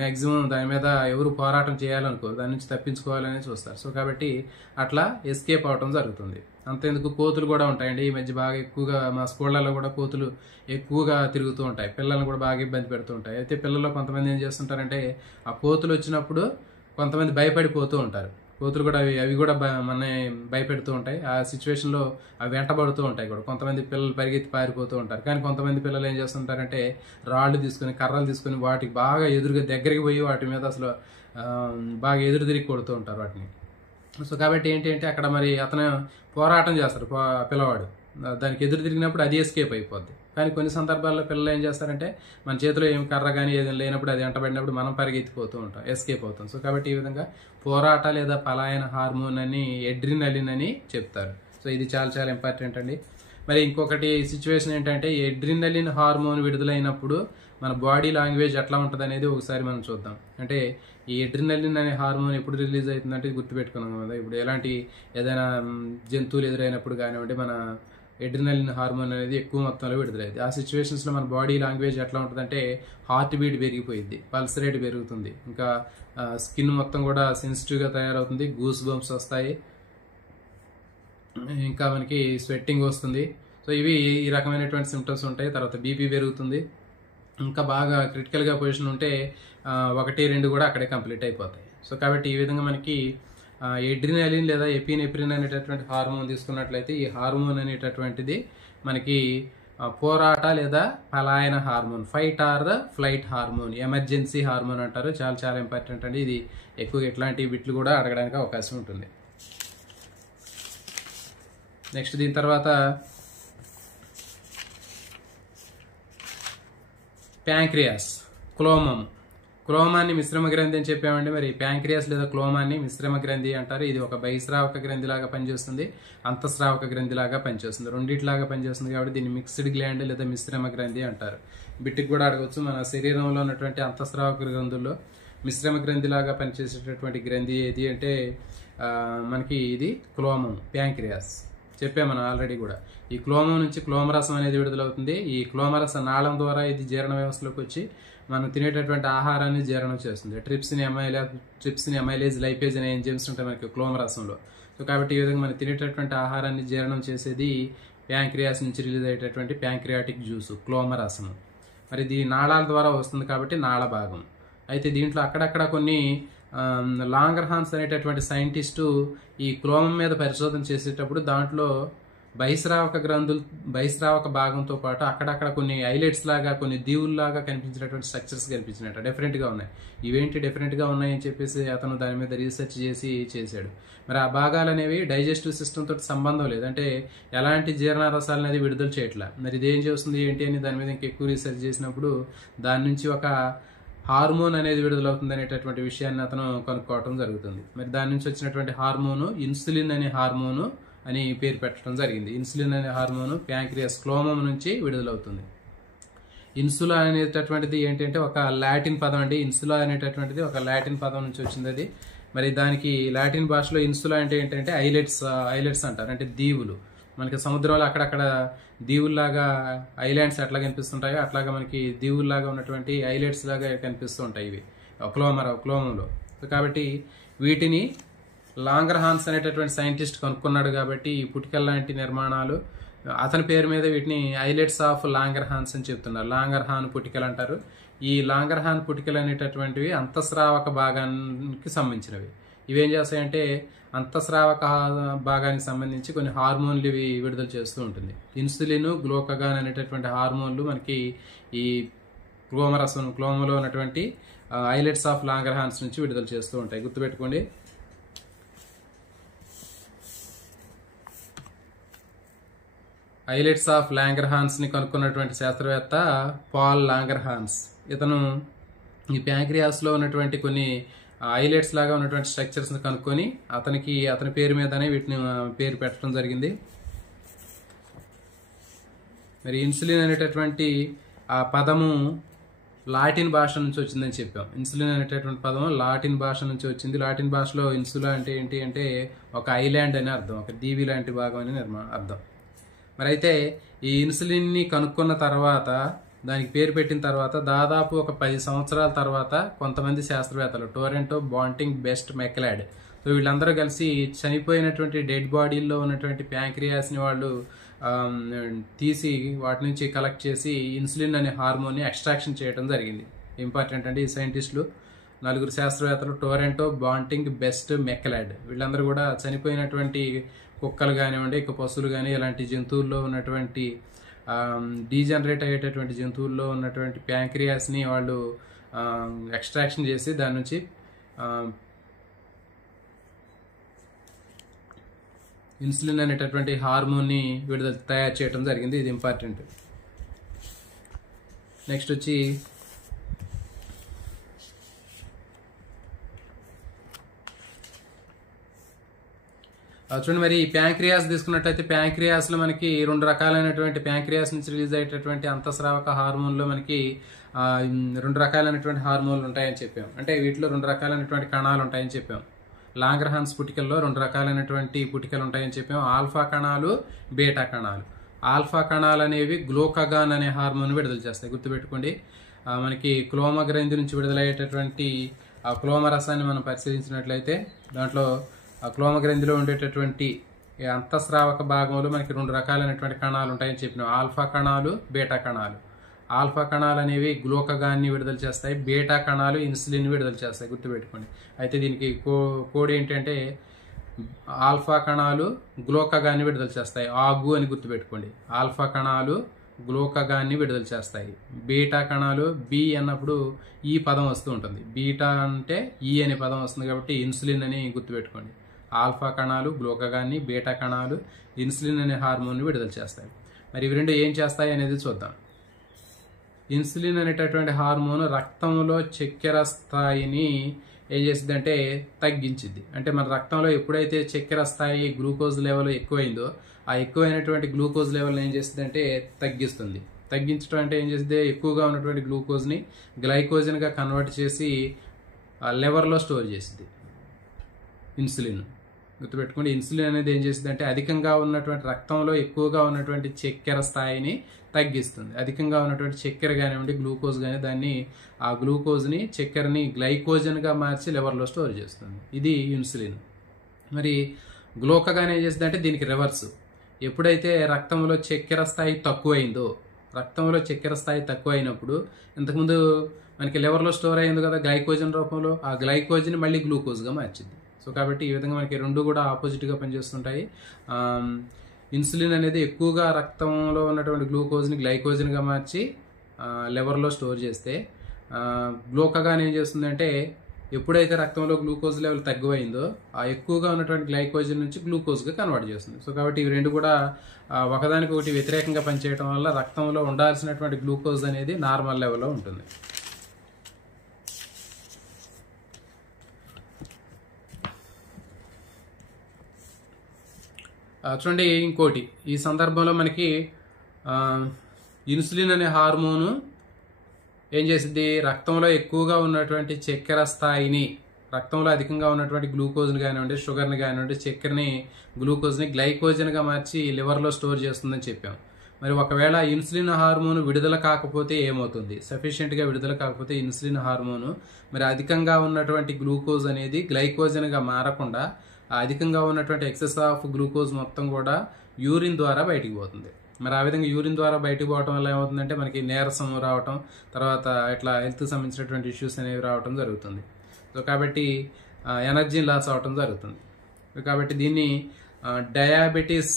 మ్యాక్సిమం దాని మీద ఎవరు పోరాటం చేయాలనుకోరు, దాని నుంచి తప్పించుకోవాలని చూస్తారు. సో కాబట్టి అట్లా ఎస్కేప్ అవటం జరుగుతుంది. అంతేందుకు కోతులు కూడా ఉంటాయండి. ఈ మధ్య బాగా ఎక్కువగా మా స్కూళ్ళల్లో కూడా కోతులు ఎక్కువగా తిరుగుతూ ఉంటాయి, పిల్లల్ని కూడా బాగా ఇబ్బంది పెడుతూ ఉంటాయి. అయితే పిల్లల్లో కొంతమంది ఏం చేస్తుంటారంటే ఆ కోతులు వచ్చినప్పుడు కొంతమంది భయపడిపోతూ ఉంటారు. కోతులు కూడా అవి కూడా మన భయపెడుతూ ఉంటాయి. ఆ సిచ్యువేషన్లో అవి వెంటబడుతూ ఉంటాయి కూడా. కొంతమంది పిల్లలు పరిగెత్తి పారిపోతూ ఉంటారు. కానీ కొంతమంది పిల్లలు ఏం చేస్తుంటారంటే రాళ్ళు తీసుకొని, కర్రలు తీసుకొని వాటికి బాగా ఎదురుగా దగ్గరికి పోయి వాటి మీద అసలు బాగా ఎదురు తిరిగి కొడుతూ ఉంటారు వాటిని. సో కాబట్టి ఏంటి అంటే అక్కడ మరి అతను పోరాటం చేస్తారు పిల్లవాడు, దానికి ఎదురు తిరిగినప్పుడు అది ఎస్కేప్ అయిపోద్ది. కానీ కొన్ని సందర్భాల్లో పిల్లలు ఏం చేస్తారంటే మన చేతిలో ఏం కర్ర కానీ ఏదైనా లేనప్పుడు అది వెంటబడినప్పుడు మనం పరిగెత్తిపోతూ ఉంటాం, ఎస్కేప్ అవుతాం. సో కాబట్టి ఈ విధంగా పోరాట లేదా పలాయన హార్మోన్ అని ఎడ్రినలిన్ అని చెప్తారు. సో ఇది చాలా చాలా ఇంపార్టెంట్ అండి. మరి ఇంకొకటి సిచ్యువేషన్ ఏంటంటే ఎడ్రినలిన్ హార్మోన్ విడుదలైనప్పుడు మన బాడీ లాంగ్వేజ్ ఎట్లా ఉంటుంది అనేది ఒకసారి మనం చూద్దాం. అంటే ఈ ఎడ్రినలిన్ అనే హార్మోన్ ఎప్పుడు రిలీజ్ అవుతుందంటే గుర్తుపెట్టుకున్నాం కదా, ఇప్పుడు ఎలాంటి ఏదైనా జంతువులు ఎదురైనప్పుడు కానివ్వండి మన ఎడ్రినలిన్ హార్మోన్ అనేది ఎక్కువ మొత్తంలో విడుదలైంది. ఆ సిచ్యువేషన్స్లో మన బాడీ లాంగ్వేజ్ ఎట్లా ఉంటుందంటే హార్ట్ బీట్ పెరిగిపోయింది, పల్స్ రేట్ పెరుగుతుంది, ఇంకా స్కిన్ మొత్తం కూడా సెన్సిటివ్గా తయారవుతుంది, గూస్ బంప్స్ వస్తాయి, ఇంకా మనకి స్వెట్టింగ్ వస్తుంది. సో ఇవి ఈ రకమైనటువంటి సిమ్టమ్స్ ఉంటాయి. తర్వాత బీపీ పెరుగుతుంది, ఇంకా బాగా క్రిటికల్గా పొజిషన్ ఉంటే 1, 2 కూడా అక్కడే కంప్లీట్ అయిపోతాయి. సో కాబట్టి ఈ విధంగా మనకి ఎడ్రినలిన్ లేదా ఎపినెఫ్రిన్ అనేటటువంటి హార్మోన్ తీసుకున్నట్లయితే ఈ హార్మోన్ అనేటటువంటిది మనకి పోరాట లేదా పలాయన hormone, fight or the flight hormone, emergency hormone అంటారు. చాలా చాలా ఇంపార్టెంట్ అండి. ఇది ఎక్కువగా ఇట్లాంటి బిట్లు కూడా అడగడానికి అవకాశం ఉంటుంది. నెక్స్ట్ దీని తర్వాత ప్యాంక్రియాస్, క్లోమాన్ని మిశ్రమ గ్రంథి అని చెప్పామండి. మరి ప్యాంక్రియాస్ లేదా క్లోమాన్ని మిశ్రమ గ్రంథి అంటారు. ఇది ఒక బహిస్రావక గ్రంథి లాగా పనిచేస్తుంది, అంతఃస్రావక గ్రంథి లాగా పనిచేస్తుంది, రెండిట్లాగా పనిచేస్తుంది. కాబట్టి దీన్ని మిక్స్డ్ గ్లాండ్ లేదా మిశ్రమ గ్రంథి అంటారు. బిట్టికి కూడా అడగవచ్చు. మన శరీరంలో ఉన్నటువంటి అంతఃస్రావక గ్రంథుల్లో మిశ్రమ గ్రంథి లాగా పనిచేసేటటువంటి గ్రంథి ఏది అంటే మనకి ఇది క్లోమం, ప్యాంక్రియాస్ చెప్పాం మనం ఆల్రెడీ కూడా. ఈ క్లోమం నుంచి క్లోమరసం అనేది విడుదలవుతుంది. ఈ క్లోమరస నాళం ద్వారా ఇది జీర్ణ వ్యవస్థలోకి వచ్చి మనం తినేటటువంటి ఆహారాన్ని జీర్ణం చేస్తుంది. ట్రిప్సిన్ అమైలేజ్ లైపేజ్ అనే ఎంజైమ్స్ ఉంటాయి మనకి క్లోమరసంలో. సో కాబట్టి ఈ విధంగా మనం తినేటటువంటి ఆహారాన్ని జీర్ణం చేసేది ప్యాంక్రియాస్ నుంచి రిలీజ్ అయ్యేటటువంటి ప్యాంక్రియాటిక్ జ్యూస్ క్లోమరసము. మరి ఇది నాళాల ద్వారా వస్తుంది కాబట్టి నాళ భాగం. అయితే దీంట్లో అక్కడక్కడ కొన్ని లాంగర్హాన్స్ అనేటటువంటి సైంటిస్టు ఈ క్లోమం మీద పరిశోధన చేసేటప్పుడు దాంట్లో బహిస్రావక భాగంతో పాటు అక్కడక్కడ కొన్ని ఐలెట్స్ లాగా, కొన్ని దీవుల్లాగా కనిపించినటువంటి స్ట్రక్చర్స్ కనిపించినట్టు డిఫరెంట్గా ఉన్నాయి. ఇవేంటి డిఫరెంట్గా ఉన్నాయని చెప్పేసి అతను దాని మీద రీసెర్చ్ చేశాడు. మరి ఆ భాగాలు అనేవి డైజెస్టివ్ సిస్టమ్ తోటి సంబంధం లేదు, అంటే ఎలాంటి జీర్ణరసాలు అనేది విడుదల చేయట్లా. మరి ఇదేం చేస్తుంది ఏంటి అని దాని మీద ఇంకెక్కువ రీసెర్చ్ చేసినప్పుడు దాని నుంచి ఒక హార్మోన్ అనేది విడుదలవుతుంది అనేటటువంటి విషయాన్ని అతను కనుక్కోవటం జరుగుతుంది. మరి దాని నుంచి వచ్చినటువంటి హార్మోను ఇన్సులిన్ అనే హార్మోను అని పేరు పెట్టడం జరిగింది. ఇన్సులిన్ అనే హార్మోను ప్యాంక్రియాస్ క్లోమం నుంచి విడుదలవుతుంది. ఇన్సులా అనేటటువంటిది ఏంటంటే ఒక లాటిన్ పదం అండి. ఇన్సులా అనేటటువంటిది ఒక లాటిన్ పదం నుంచి వచ్చింది అది. మరి దానికి లాటిన్ భాషలో ఇన్సులా అంటే ఏంటంటే ఐలెట్స్ అంటారు, అంటే దీవులు. మనకి సముద్రంలో అక్కడక్కడ దీవుల్లాగా ఐలాండ్స్ ఎట్లా కనిపిస్తుంటాయో అట్లాగా మనకి దీవుల్లాగా ఉన్నటువంటి ఐలెట్స్ లాగా కనిపిస్తూ ఉంటాయి ఇవి క్లోమంలో. సో కాబట్టి వీటిని లాంగర్హాన్స్ అనేటటువంటి సైంటిస్ట్ కనుక్కున్నాడు. కాబట్టి ఈ పుటికల్ లాంటి నిర్మాణాలు అతని పేరు మీద వీటిని ఐలెట్స్ ఆఫ్ లాంగర్హాన్స్ అని చెప్తున్నారు. లాంగర్హాన్ పుటికల్ అంటారు. ఈ లాంగర్హాన్ పుటికల్ అనేటటువంటివి అంతఃస్రావక భాగానికి సంబంధించినవి. ఇవేం చేస్తాయంటే అంతఃస్రావక భాగానికి సంబంధించి కొన్ని హార్మోన్లు ఇవి విడుదల చేస్తూ ఉంటుంది. ఇన్సులిన్, గ్లూకగాన్ అనేటటువంటి హార్మోన్లు మనకి ఈ క్లోమలో ఉన్నటువంటి ఐలెట్స్ ఆఫ్ లాంగర్హాన్స్ నుంచి విడుదల చేస్తూ ఉంటాయి. గుర్తుపెట్టుకోండి. ఐలెట్స్ ఆఫ్ లాంగర్హాన్స్ ని కనుక్కున్నటువంటి శాస్త్రవేత్త పాల్ లాంగర్హాన్స్. ఇతను ఈ ప్యాంక్రియాస్ లో ఉన్నటువంటి కొన్ని ఐలెట్స్ లాగా ఉన్నటువంటి స్ట్రక్చర్స్ ని కనుక్కొని అతని పేరు మీదనే వీటిని పేరు పెట్టడం జరిగింది. మరి ఇన్సులిన్ అనేటటువంటి ఆ పదము లాటిన్ భాష నుంచి వచ్చిందని చెప్పాం. ఇన్సులిన్ అనేటటువంటి పదం లాటిన్ భాష నుంచి వచ్చింది. లాటిన్ భాషలో ఇన్సులా అంటే ఏంటి అంటే ఒక ఐలాండ్ అని అర్థం, ఒక దీవి లాంటి భాగం అని అర్థం. మరి అయితే ఈ ఇన్సులిన్ని కనుక్కున్న తర్వాత, దానికి పేరు పెట్టిన తర్వాత దాదాపు ఒక 10 సంవత్సరాల తర్వాత కొంతమంది శాస్త్రవేత్తలు టొరంటో, బాంటింగ్, బెస్ట్, మెక్లాడ్, సో వీళ్ళందరూ కలిసి చనిపోయినటువంటి డెడ్ బాడీల్లో ఉన్నటువంటి ప్యాంక్రియాస్ని వాళ్ళు తీసి వాటి నుంచి కలెక్ట్ చేసి ఇన్సులిన్ అనే హార్మోన్ని ఎక్స్ట్రాక్షన్ చేయడం జరిగింది. ఇంపార్టెంట్ అండి. ఈ సైంటిస్టులు 4 శాస్త్రవేత్తలు టొరంటో, బాంటింగ్, బెస్ట్, మెక్లాడ్, వీళ్ళందరూ కూడా చనిపోయినటువంటి కుక్కలు కానివ్వండి, ఇక పశువులు కానీ ఇలాంటి జంతువుల్లో ఉన్నటువంటి డీజనరేట్ అయ్యేటటువంటి జంతువుల్లో ఉన్నటువంటి ప్యాంక్రియాస్ని వాళ్ళు ఎక్స్ట్రాక్షన్ చేసి దాని నుంచి ఇన్సులిన్ అనేటటువంటి హార్మోన్ని తయారు చేయడం జరిగింది. ఇది ఇంపార్టెంట్. నెక్స్ట్ వచ్చి చూడండి, మరి ఈ ప్యాంక్రియాస్ తీసుకున్నట్టయితే ప్యాంక్రియాస్ లో మనకి 2 రకాలైనటువంటి ప్యాంక్రియాస్ నుంచి రిలీజ్ అయ్యేటటువంటి అంతఃస్రావక హార్మోన్లో మనకి 2 రకాలైనటువంటి హార్మోన్లు ఉంటాయని చెప్పాం. అంటే వీటిలో 2 రకాలైనటువంటి కణాలు ఉంటాయని చెప్పాం. లాంగ్రహాన్స్ పుటికల్లో 2 రకాలైనటువంటి పుటికలు ఉంటాయని చెప్పాం. ఆల్ఫా కణాలు, బీటా కణాలు. ఆల్ఫా కణాలు అనేవి గ్లూకగాన్ అనే హార్మోన్ విడుదల చేస్తాయి. గుర్తుపెట్టుకోండి, మనకి క్లోమ గ్రంథి నుంచి విడుదలయ్యేటటువంటి ఆ క్లోమ రసాన్ని మనం పరిశీలించినట్లయితే దాంట్లో ఆ క్లోమ గ్రంథిలో ఉండేటటువంటి అంతఃస్రావక భాగంలో మనకి 2 రకాలైనటువంటి కణాలు ఉంటాయని చెప్పినాం. ఆల్ఫా కణాలు, బీటా కణాలు. ఆల్ఫా కణాలు అనేవి గ్లూకగాన్ని విడుదల చేస్తాయి, బీటా కణాలు ఇన్సులిన్ విడుదల చేస్తాయి. గుర్తుపెట్టుకోండి. అయితే దీనికి కోడ్ ఏంటంటే ఆల్ఫా కణాలు గ్లూకగాన్ని విడుదల చేస్తాయి, ఆగు అని గుర్తుపెట్టుకోండి. ఆల్ఫా కణాలు గ్లూకగాన్ని విడుదల చేస్తాయి. బీటా కణాలు, బి అన్నప్పుడు ఈ పదం వస్తూ ఉంటుంది. బీటా అంటే ఈ అనే పదం వస్తుంది కాబట్టి ఇన్సులిన్ అని గుర్తుపెట్టుకోండి. ఆల్ఫా కణాలు గ్లూకగాన్ని, బీటా కణాలు ఇన్సులిన్ అనే హార్మోన్ని విడుదల చేస్తాయి. మరి ఇవి రెండు ఏం చేస్తాయి అనేది చూద్దాం. ఇన్సులిన్ అనేటటువంటి హార్మోన్ రక్తంలో చక్కెర స్థాయిని ఏం చేసింది అంటే తగ్గించింది. అంటే మన రక్తంలో ఎప్పుడైతే చక్కెర స్థాయి గ్లూకోజ్ లెవెల్ ఎక్కువైందో ఆ ఎక్కువైనటువంటి గ్లూకోజ్ లెవెల్ ఏం చేస్తుంది అంటే తగ్గిస్తుంది. తగ్గించడం అంటే ఏం చేస్తుంది, ఎక్కువగా ఉన్నటువంటి గ్లూకోజ్ని గ్లైకోజన్గా కన్వర్ట్ చేసి లివర్లో స్టోర్ చేసింది ఇన్సులిన్. గుర్తుపెట్టుకోండి, ఇన్సులిన్ అనేది ఏం చేస్తుంది అంటే అధికంగా ఉన్నటువంటి రక్తంలో ఎక్కువగా ఉన్నటువంటి చక్కెర స్థాయిని తగ్గిస్తుంది. అధికంగా ఉన్నటువంటి చక్కెర కానివ్వండి, గ్లూకోజ్ కానీ దాన్ని ఆ గ్లూకోజ్ని చక్కెరని గ్లైకోజన్గా మార్చి లివర్లో స్టోర్ చేస్తుంది. ఇది ఇన్సులిన్. మరి గ్లూకగాన్ ఏం చేస్తుంది అంటే దీనికి రివర్స్. ఎప్పుడైతే రక్తంలో చక్కెర స్థాయి తక్కువైందో, రక్తంలో చక్కెర స్థాయి తక్కువ అయినప్పుడు ఇంతకుముందు మనకి లివర్లో స్టోర్ అయింది కదా గ్లైకోజన్ రూపంలో, ఆ గ్లైకోజన్ మళ్ళీ గ్లూకోజ్గా మార్చింది. సో కాబట్టి ఈ విధంగా మనకి రెండు కూడా ఆపోజిట్గా పనిచేస్తుంటాయి. ఇన్సులిన్ అనేది ఎక్కువగా రక్తంలో ఉన్నటువంటి గ్లూకోజ్ని గ్లైకోజన్గా మార్చి లివర్లో స్టోర్ చేస్తే, గ్లూకగాన్ ఏం చేస్తుందంటే ఎప్పుడైతే రక్తంలో గ్లూకోజ్ లెవెల్ తగ్గువైందో ఆ ఎక్కువగా ఉన్నటువంటి గ్లైకోజన్ నుంచి గ్లూకోజ్గా కన్వర్ట్ చేస్తుంది. సో కాబట్టి ఇవి రెండు కూడా ఒకదానికొకటి వ్యతిరేకంగా పనిచేయడం వల్ల రక్తంలో ఉండాల్సినటువంటి గ్లూకోజ్ అనేది నార్మల్ లెవెల్లో ఉంటుంది. చూడండి, ఇంకోటి ఈ సందర్భంలో మనకి ఇన్సులిన్ అనే హార్మోను ఏం చేసింది, రక్తంలో ఎక్కువగా ఉన్నటువంటి చక్కెర స్థాయిని, రక్తంలో అధికంగా ఉన్నటువంటి గ్లూకోజ్ని కానివ్వండి, షుగర్ని కానివ్వండి, చక్కెరని గ్లూకోజ్ని గ్లైకోజన్గా మార్చి లివర్లో స్టోర్ చేస్తుందని చెప్పాం. మరి ఒకవేళ ఇన్సులిన్ హార్మోన్ విడుదల కాకపోతే ఏమవుతుంది, సఫిషియెంట్గా విడుదల కాకపోతే ఇన్సులిన్ హార్మోను మరి అధికంగా ఉన్నటువంటి గ్లూకోజ్ అనేది గ్లైకోజన్గా మారకుండా అధికంగా ఉన్నటువంటి ఎక్సెస్ ఆఫ్ గ్లూకోజ్ మొత్తం కూడా యూరిన్ ద్వారా బయటికి పోతుంది. మరి ఆ విధంగా యూరిన్ ద్వారా బయటకు పోవడం వల్ల ఏమవుతుందంటే మనకి నీరసం రావటం, తర్వాత ఇట్లా హెల్త్కి సంబంధించినటువంటి ఇష్యూస్ అనేవి రావటం జరుగుతుంది. సో కాబట్టి ఎనర్జీ లాస్ అవటం జరుగుతుంది. కాబట్టి దీన్ని డయాబెటీస్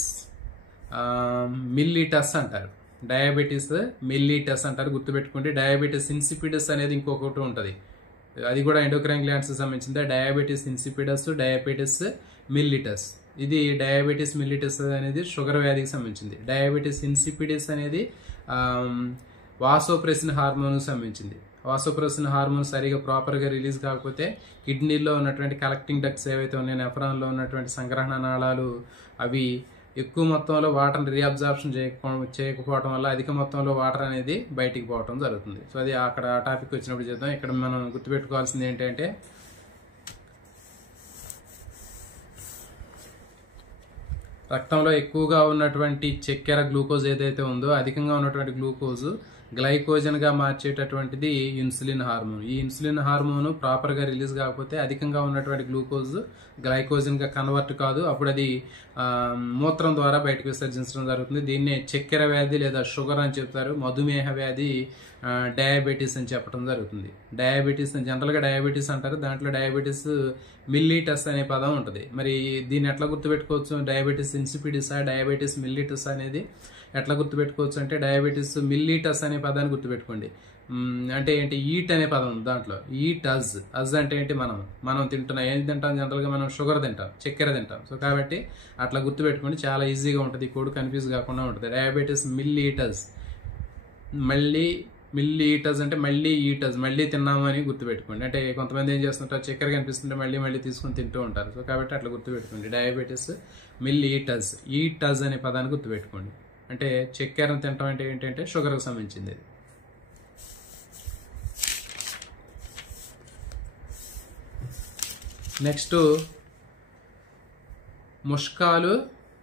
మిల్లిటస్ అంటారు. డయాబెటీస్ మిల్లిటస్ అంటారు. గుర్తుపెట్టుకుంటే డయాబెటీస్ ఇన్సిపిడస్ అనేది ఇంకొకటి ఉంటుంది, అది కూడా ఎండోక్రైన్ గ్లాండ్స్కి సంబంధించింది. Diabetes insipidus, diabetes mellitus. ఇది డయాబెటీస్ మిల్లిటస్ అనేది షుగర్ వ్యాధికి సంబంధించింది. డయాబెటీస్ ఇన్సిపిడస్ అనేది వాసోప్రెసిన్ హార్మోన్కి సంబంధించింది. వాసోప్రెసిన్ హార్మోన్ సరిగా ప్రాపర్గా రిలీజ్ కాకపోతే కిడ్నీలో ఉన్నటువంటి కలెక్టింగ్ డక్ట్స్ ఏవైతే ఉన్నాయో, నెఫ్రాన్లో ఉన్నటువంటి సంగ్రహణ నాళాలు అవి ఎక్కువ మొత్తంలో వాటర్ని రీఅబ్జార్ప్షన్ చేయకపోవడం వల్ల అధిక మొత్తంలో వాటర్ అనేది బయటికి పోవడం జరుగుతుంది. సో అది అక్కడ ఆ టాపిక్ వచ్చినప్పుడు చేద్దాం. ఇక్కడ మనం గుర్తుపెట్టుకోవాల్సింది ఏంటంటే రక్తంలో ఎక్కువగా ఉన్నటువంటి చక్కెర గ్లూకోజ్ ఏదైతే ఉందో అధికంగా ఉన్నటువంటి గ్లూకోజ్ గ్లైకోజన్గా మార్చేటటువంటిది ఇన్సులిన్ హార్మోన్. ఈ ఇన్సులిన్ హార్మోన్ ప్రాపర్గా రిలీజ్ కాకపోతే అధికంగా ఉన్నటువంటి గ్లూకోజ్ గ్లైకోజన్గా కన్వర్ట్ కాదు, అప్పుడు అది మూత్రం ద్వారా బయటకు విసర్జించడం జరుగుతుంది. దీన్నే చక్కెర వ్యాధి లేదా షుగర్ అని చెప్తారు. మధుమేహ వ్యాధి డయాబెటీస్ అని చెప్పడం జరుగుతుంది. డయాబెటీస్ జనరల్గా డయాబెటీస్ అంటారు, దాంట్లో డయాబెటీస్ మిల్లిటస్ అనే పదం ఉంటుంది. మరి దీన్ని ఎట్లా గుర్తుపెట్టుకోవచ్చు, డయాబెటీస్ ఇన్సిపిడిసా డయాబెటీస్ మిల్లిటస్ అనేది ఎట్లా గుర్తుపెట్టుకోవచ్చు అంటే డయాబెటీస్ మిల్లిటస్ అనే పదాన్ని గుర్తుపెట్టుకోండి. అంటే ఏంటి, ఈట్ అనే పదం ఉంది దాంట్లో. ఈట్ అజ్ అంటే ఏంటి, మనం తింటున్నాం. ఏం తింటాం, జనరల్గా మనం షుగర్ తింటాం, చక్కెర తింటాం. సో కాబట్టి అట్లా గుర్తుపెట్టుకోండి, చాలా ఈజీగా ఉంటుంది, కోడ్ కన్ఫ్యూజ్ కాకుండా ఉంటుంది. డయాబెటీస్ మిల్లిటస్, మళ్ళీ మిల్లీటస్ అంటే మళ్ళీ ఈటస్, మళ్ళీ తిన్నాము అని గుర్తుపెట్టుకోండి. అంటే కొంతమంది ఏం చేస్తుంటారు, చక్కెర కనిపిస్తుంటే మళ్ళీ మళ్ళీ తీసుకుని తింటూ ఉంటారు. సో కాబట్టి అట్లా గుర్తుపెట్టుకోండి. డయాబెటీస్ మిల్లీటస్, ఈటస్ అనే పదాన్ని గుర్తుపెట్టుకోండి. అంటే చక్కెరను తినటం అంటే ఏంటంటే షుగర్కి సంబంధించింది. నెక్స్ట్ ముష్కాలు,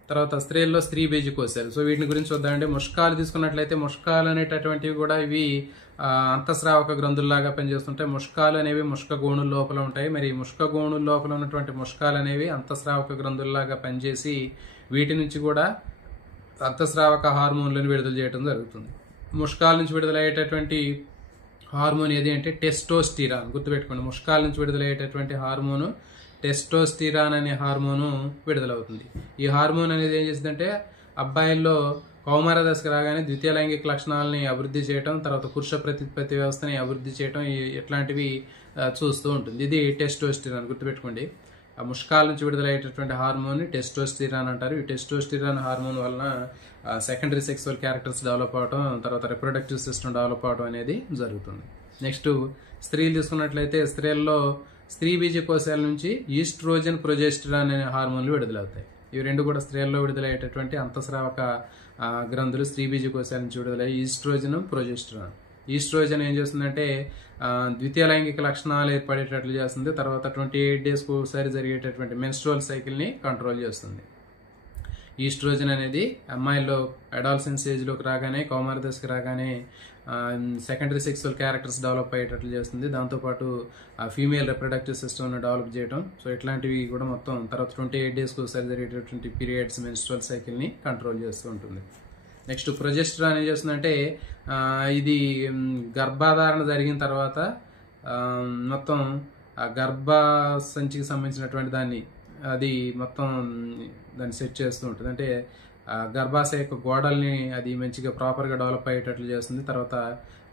తర్వాత స్త్రీల్లో స్త్రీ బీజకోశాలు. సో వీటిని గురించి చూద్దామంటే, ముష్కాలు తీసుకున్నట్లయితే ముష్కాలు అనేటటువంటివి కూడా ఇవి అంతఃస్రావక గ్రంథుల్లాగా పనిచేస్తుంటాయి. ముష్కాలు అనేవి ముష్క గోణుల లోపల ఉంటాయి. మరి ముష్క గోణుల లోపల ఉన్నటువంటి ముష్కాలు అనేవి అంతఃస్రావక గ్రంథుల్లాగా పనిచేసి వీటి నుంచి కూడా అంతఃస్రావక హార్మోన్లను విడుదల చేయడం జరుగుతుంది. ముష్కాల నుంచి విడుదలయ్యేటటువంటి హార్మోన్ ఏది అంటే టెస్టోస్టిరాన్. గుర్తుపెట్టుకోండి, ముష్కాల నుంచి విడుదలయ్యేటటువంటి హార్మోను టెస్టోస్టిరాన్ అనే హార్మోను విడుదలవుతుంది. ఈ హార్మోన్ అనేది ఏం చేస్తుందంటే అబ్బాయిల్లో కౌమార దశకు రాగానే ద్వితీయ లైంగిక లక్షణాలని అభివృద్ధి చేయటం, తర్వాత పురుష ప్రతిపత్తి వ్యవస్థని అభివృద్ధి చేయటం, ఇట్లాంటివి చూస్తూ ఉంటుంది. ఇది టెస్టోస్టిరాన్. గుర్తుపెట్టుకోండి, ఆ ముష్కాల నుంచి విడుదలయ్యేటటువంటి హార్మోన్ టెస్టోస్టిరాన్ అంటారు. ఈ టెస్టోస్టిరాన్ హార్మోన్ వలన సెకండరీ సెక్సువల్ క్యారెక్టర్స్ డెవలప్ అవడం, తర్వాత రిప్రొడక్టివ్ సిస్టమ్ డెవలప్ అవడం అనేది జరుగుతుంది. నెక్స్ట్ స్త్రీలు తీసుకున్నట్లయితే స్త్రీల్లో స్త్రీ బీజకోశాల నుంచి ఈస్ట్రోజన్, ప్రొజెస్టరాన్ అనే హార్మోన్లు విడుదలవుతాయి. ఇవి రెండు కూడా స్త్రీల్లో విడుదలయ్యేటటువంటి అంతఃస్రావక గ్రంథులు. స్త్రీ బీజకోశాల నుంచి విడుదలయ్యే ఈస్ట్రోజన్, ప్రొజెస్టరాన్. ఈస్ట్రోజన్ ఏం చేస్తుందంటే ద్వితీయ లైంగిక లక్షణాలు ఏర్పడేటట్లు చేస్తుంది. తర్వాత 28 డేస్కి ఒకసారి జరిగేటటువంటి మెన్స్ట్రువల్ సైకిల్ని కంట్రోల్ చేస్తుంది. ఈస్ట్రోజన్ అనేది అమ్మాయిల్లో అడాలసెన్స్ ఏజ్లోకి రాగానే, కౌమార దశకు రాగానే సెకండరీ సెక్సువల్ క్యారెక్టర్స్ డెవలప్ అయ్యేటట్లు చేస్తుంది. దాంతోపాటు ఫీమేల్ రిప్రొడక్టివ్ సిస్టమ్ని డెవలప్ చేయడం. సో ఇట్లాంటివి కూడా మొత్తం తర్వాత 28 డేస్కి ఒకసారి జరిగేటటువంటి పీరియడ్స్, మెన్స్ట్రువల్ సైకిల్ని కంట్రోల్ చేస్తూ ఉంటుంది. నెక్స్ట్ ప్రొజెస్టరాన్ ఏం చేస్తుందంటే ఇది గర్భాధారణ జరిగిన తర్వాత మొత్తం గర్భ సంచికి సంబంధించినటువంటి దాన్ని అది మొత్తం దాన్ని సెట్ చేస్తూ ఉంటుంది. అంటే గర్భాశయ యొక్క గోడల్ని అది మంచిగా ప్రాపర్గా డెవలప్ అయ్యేటట్లు చేస్తుంది. తర్వాత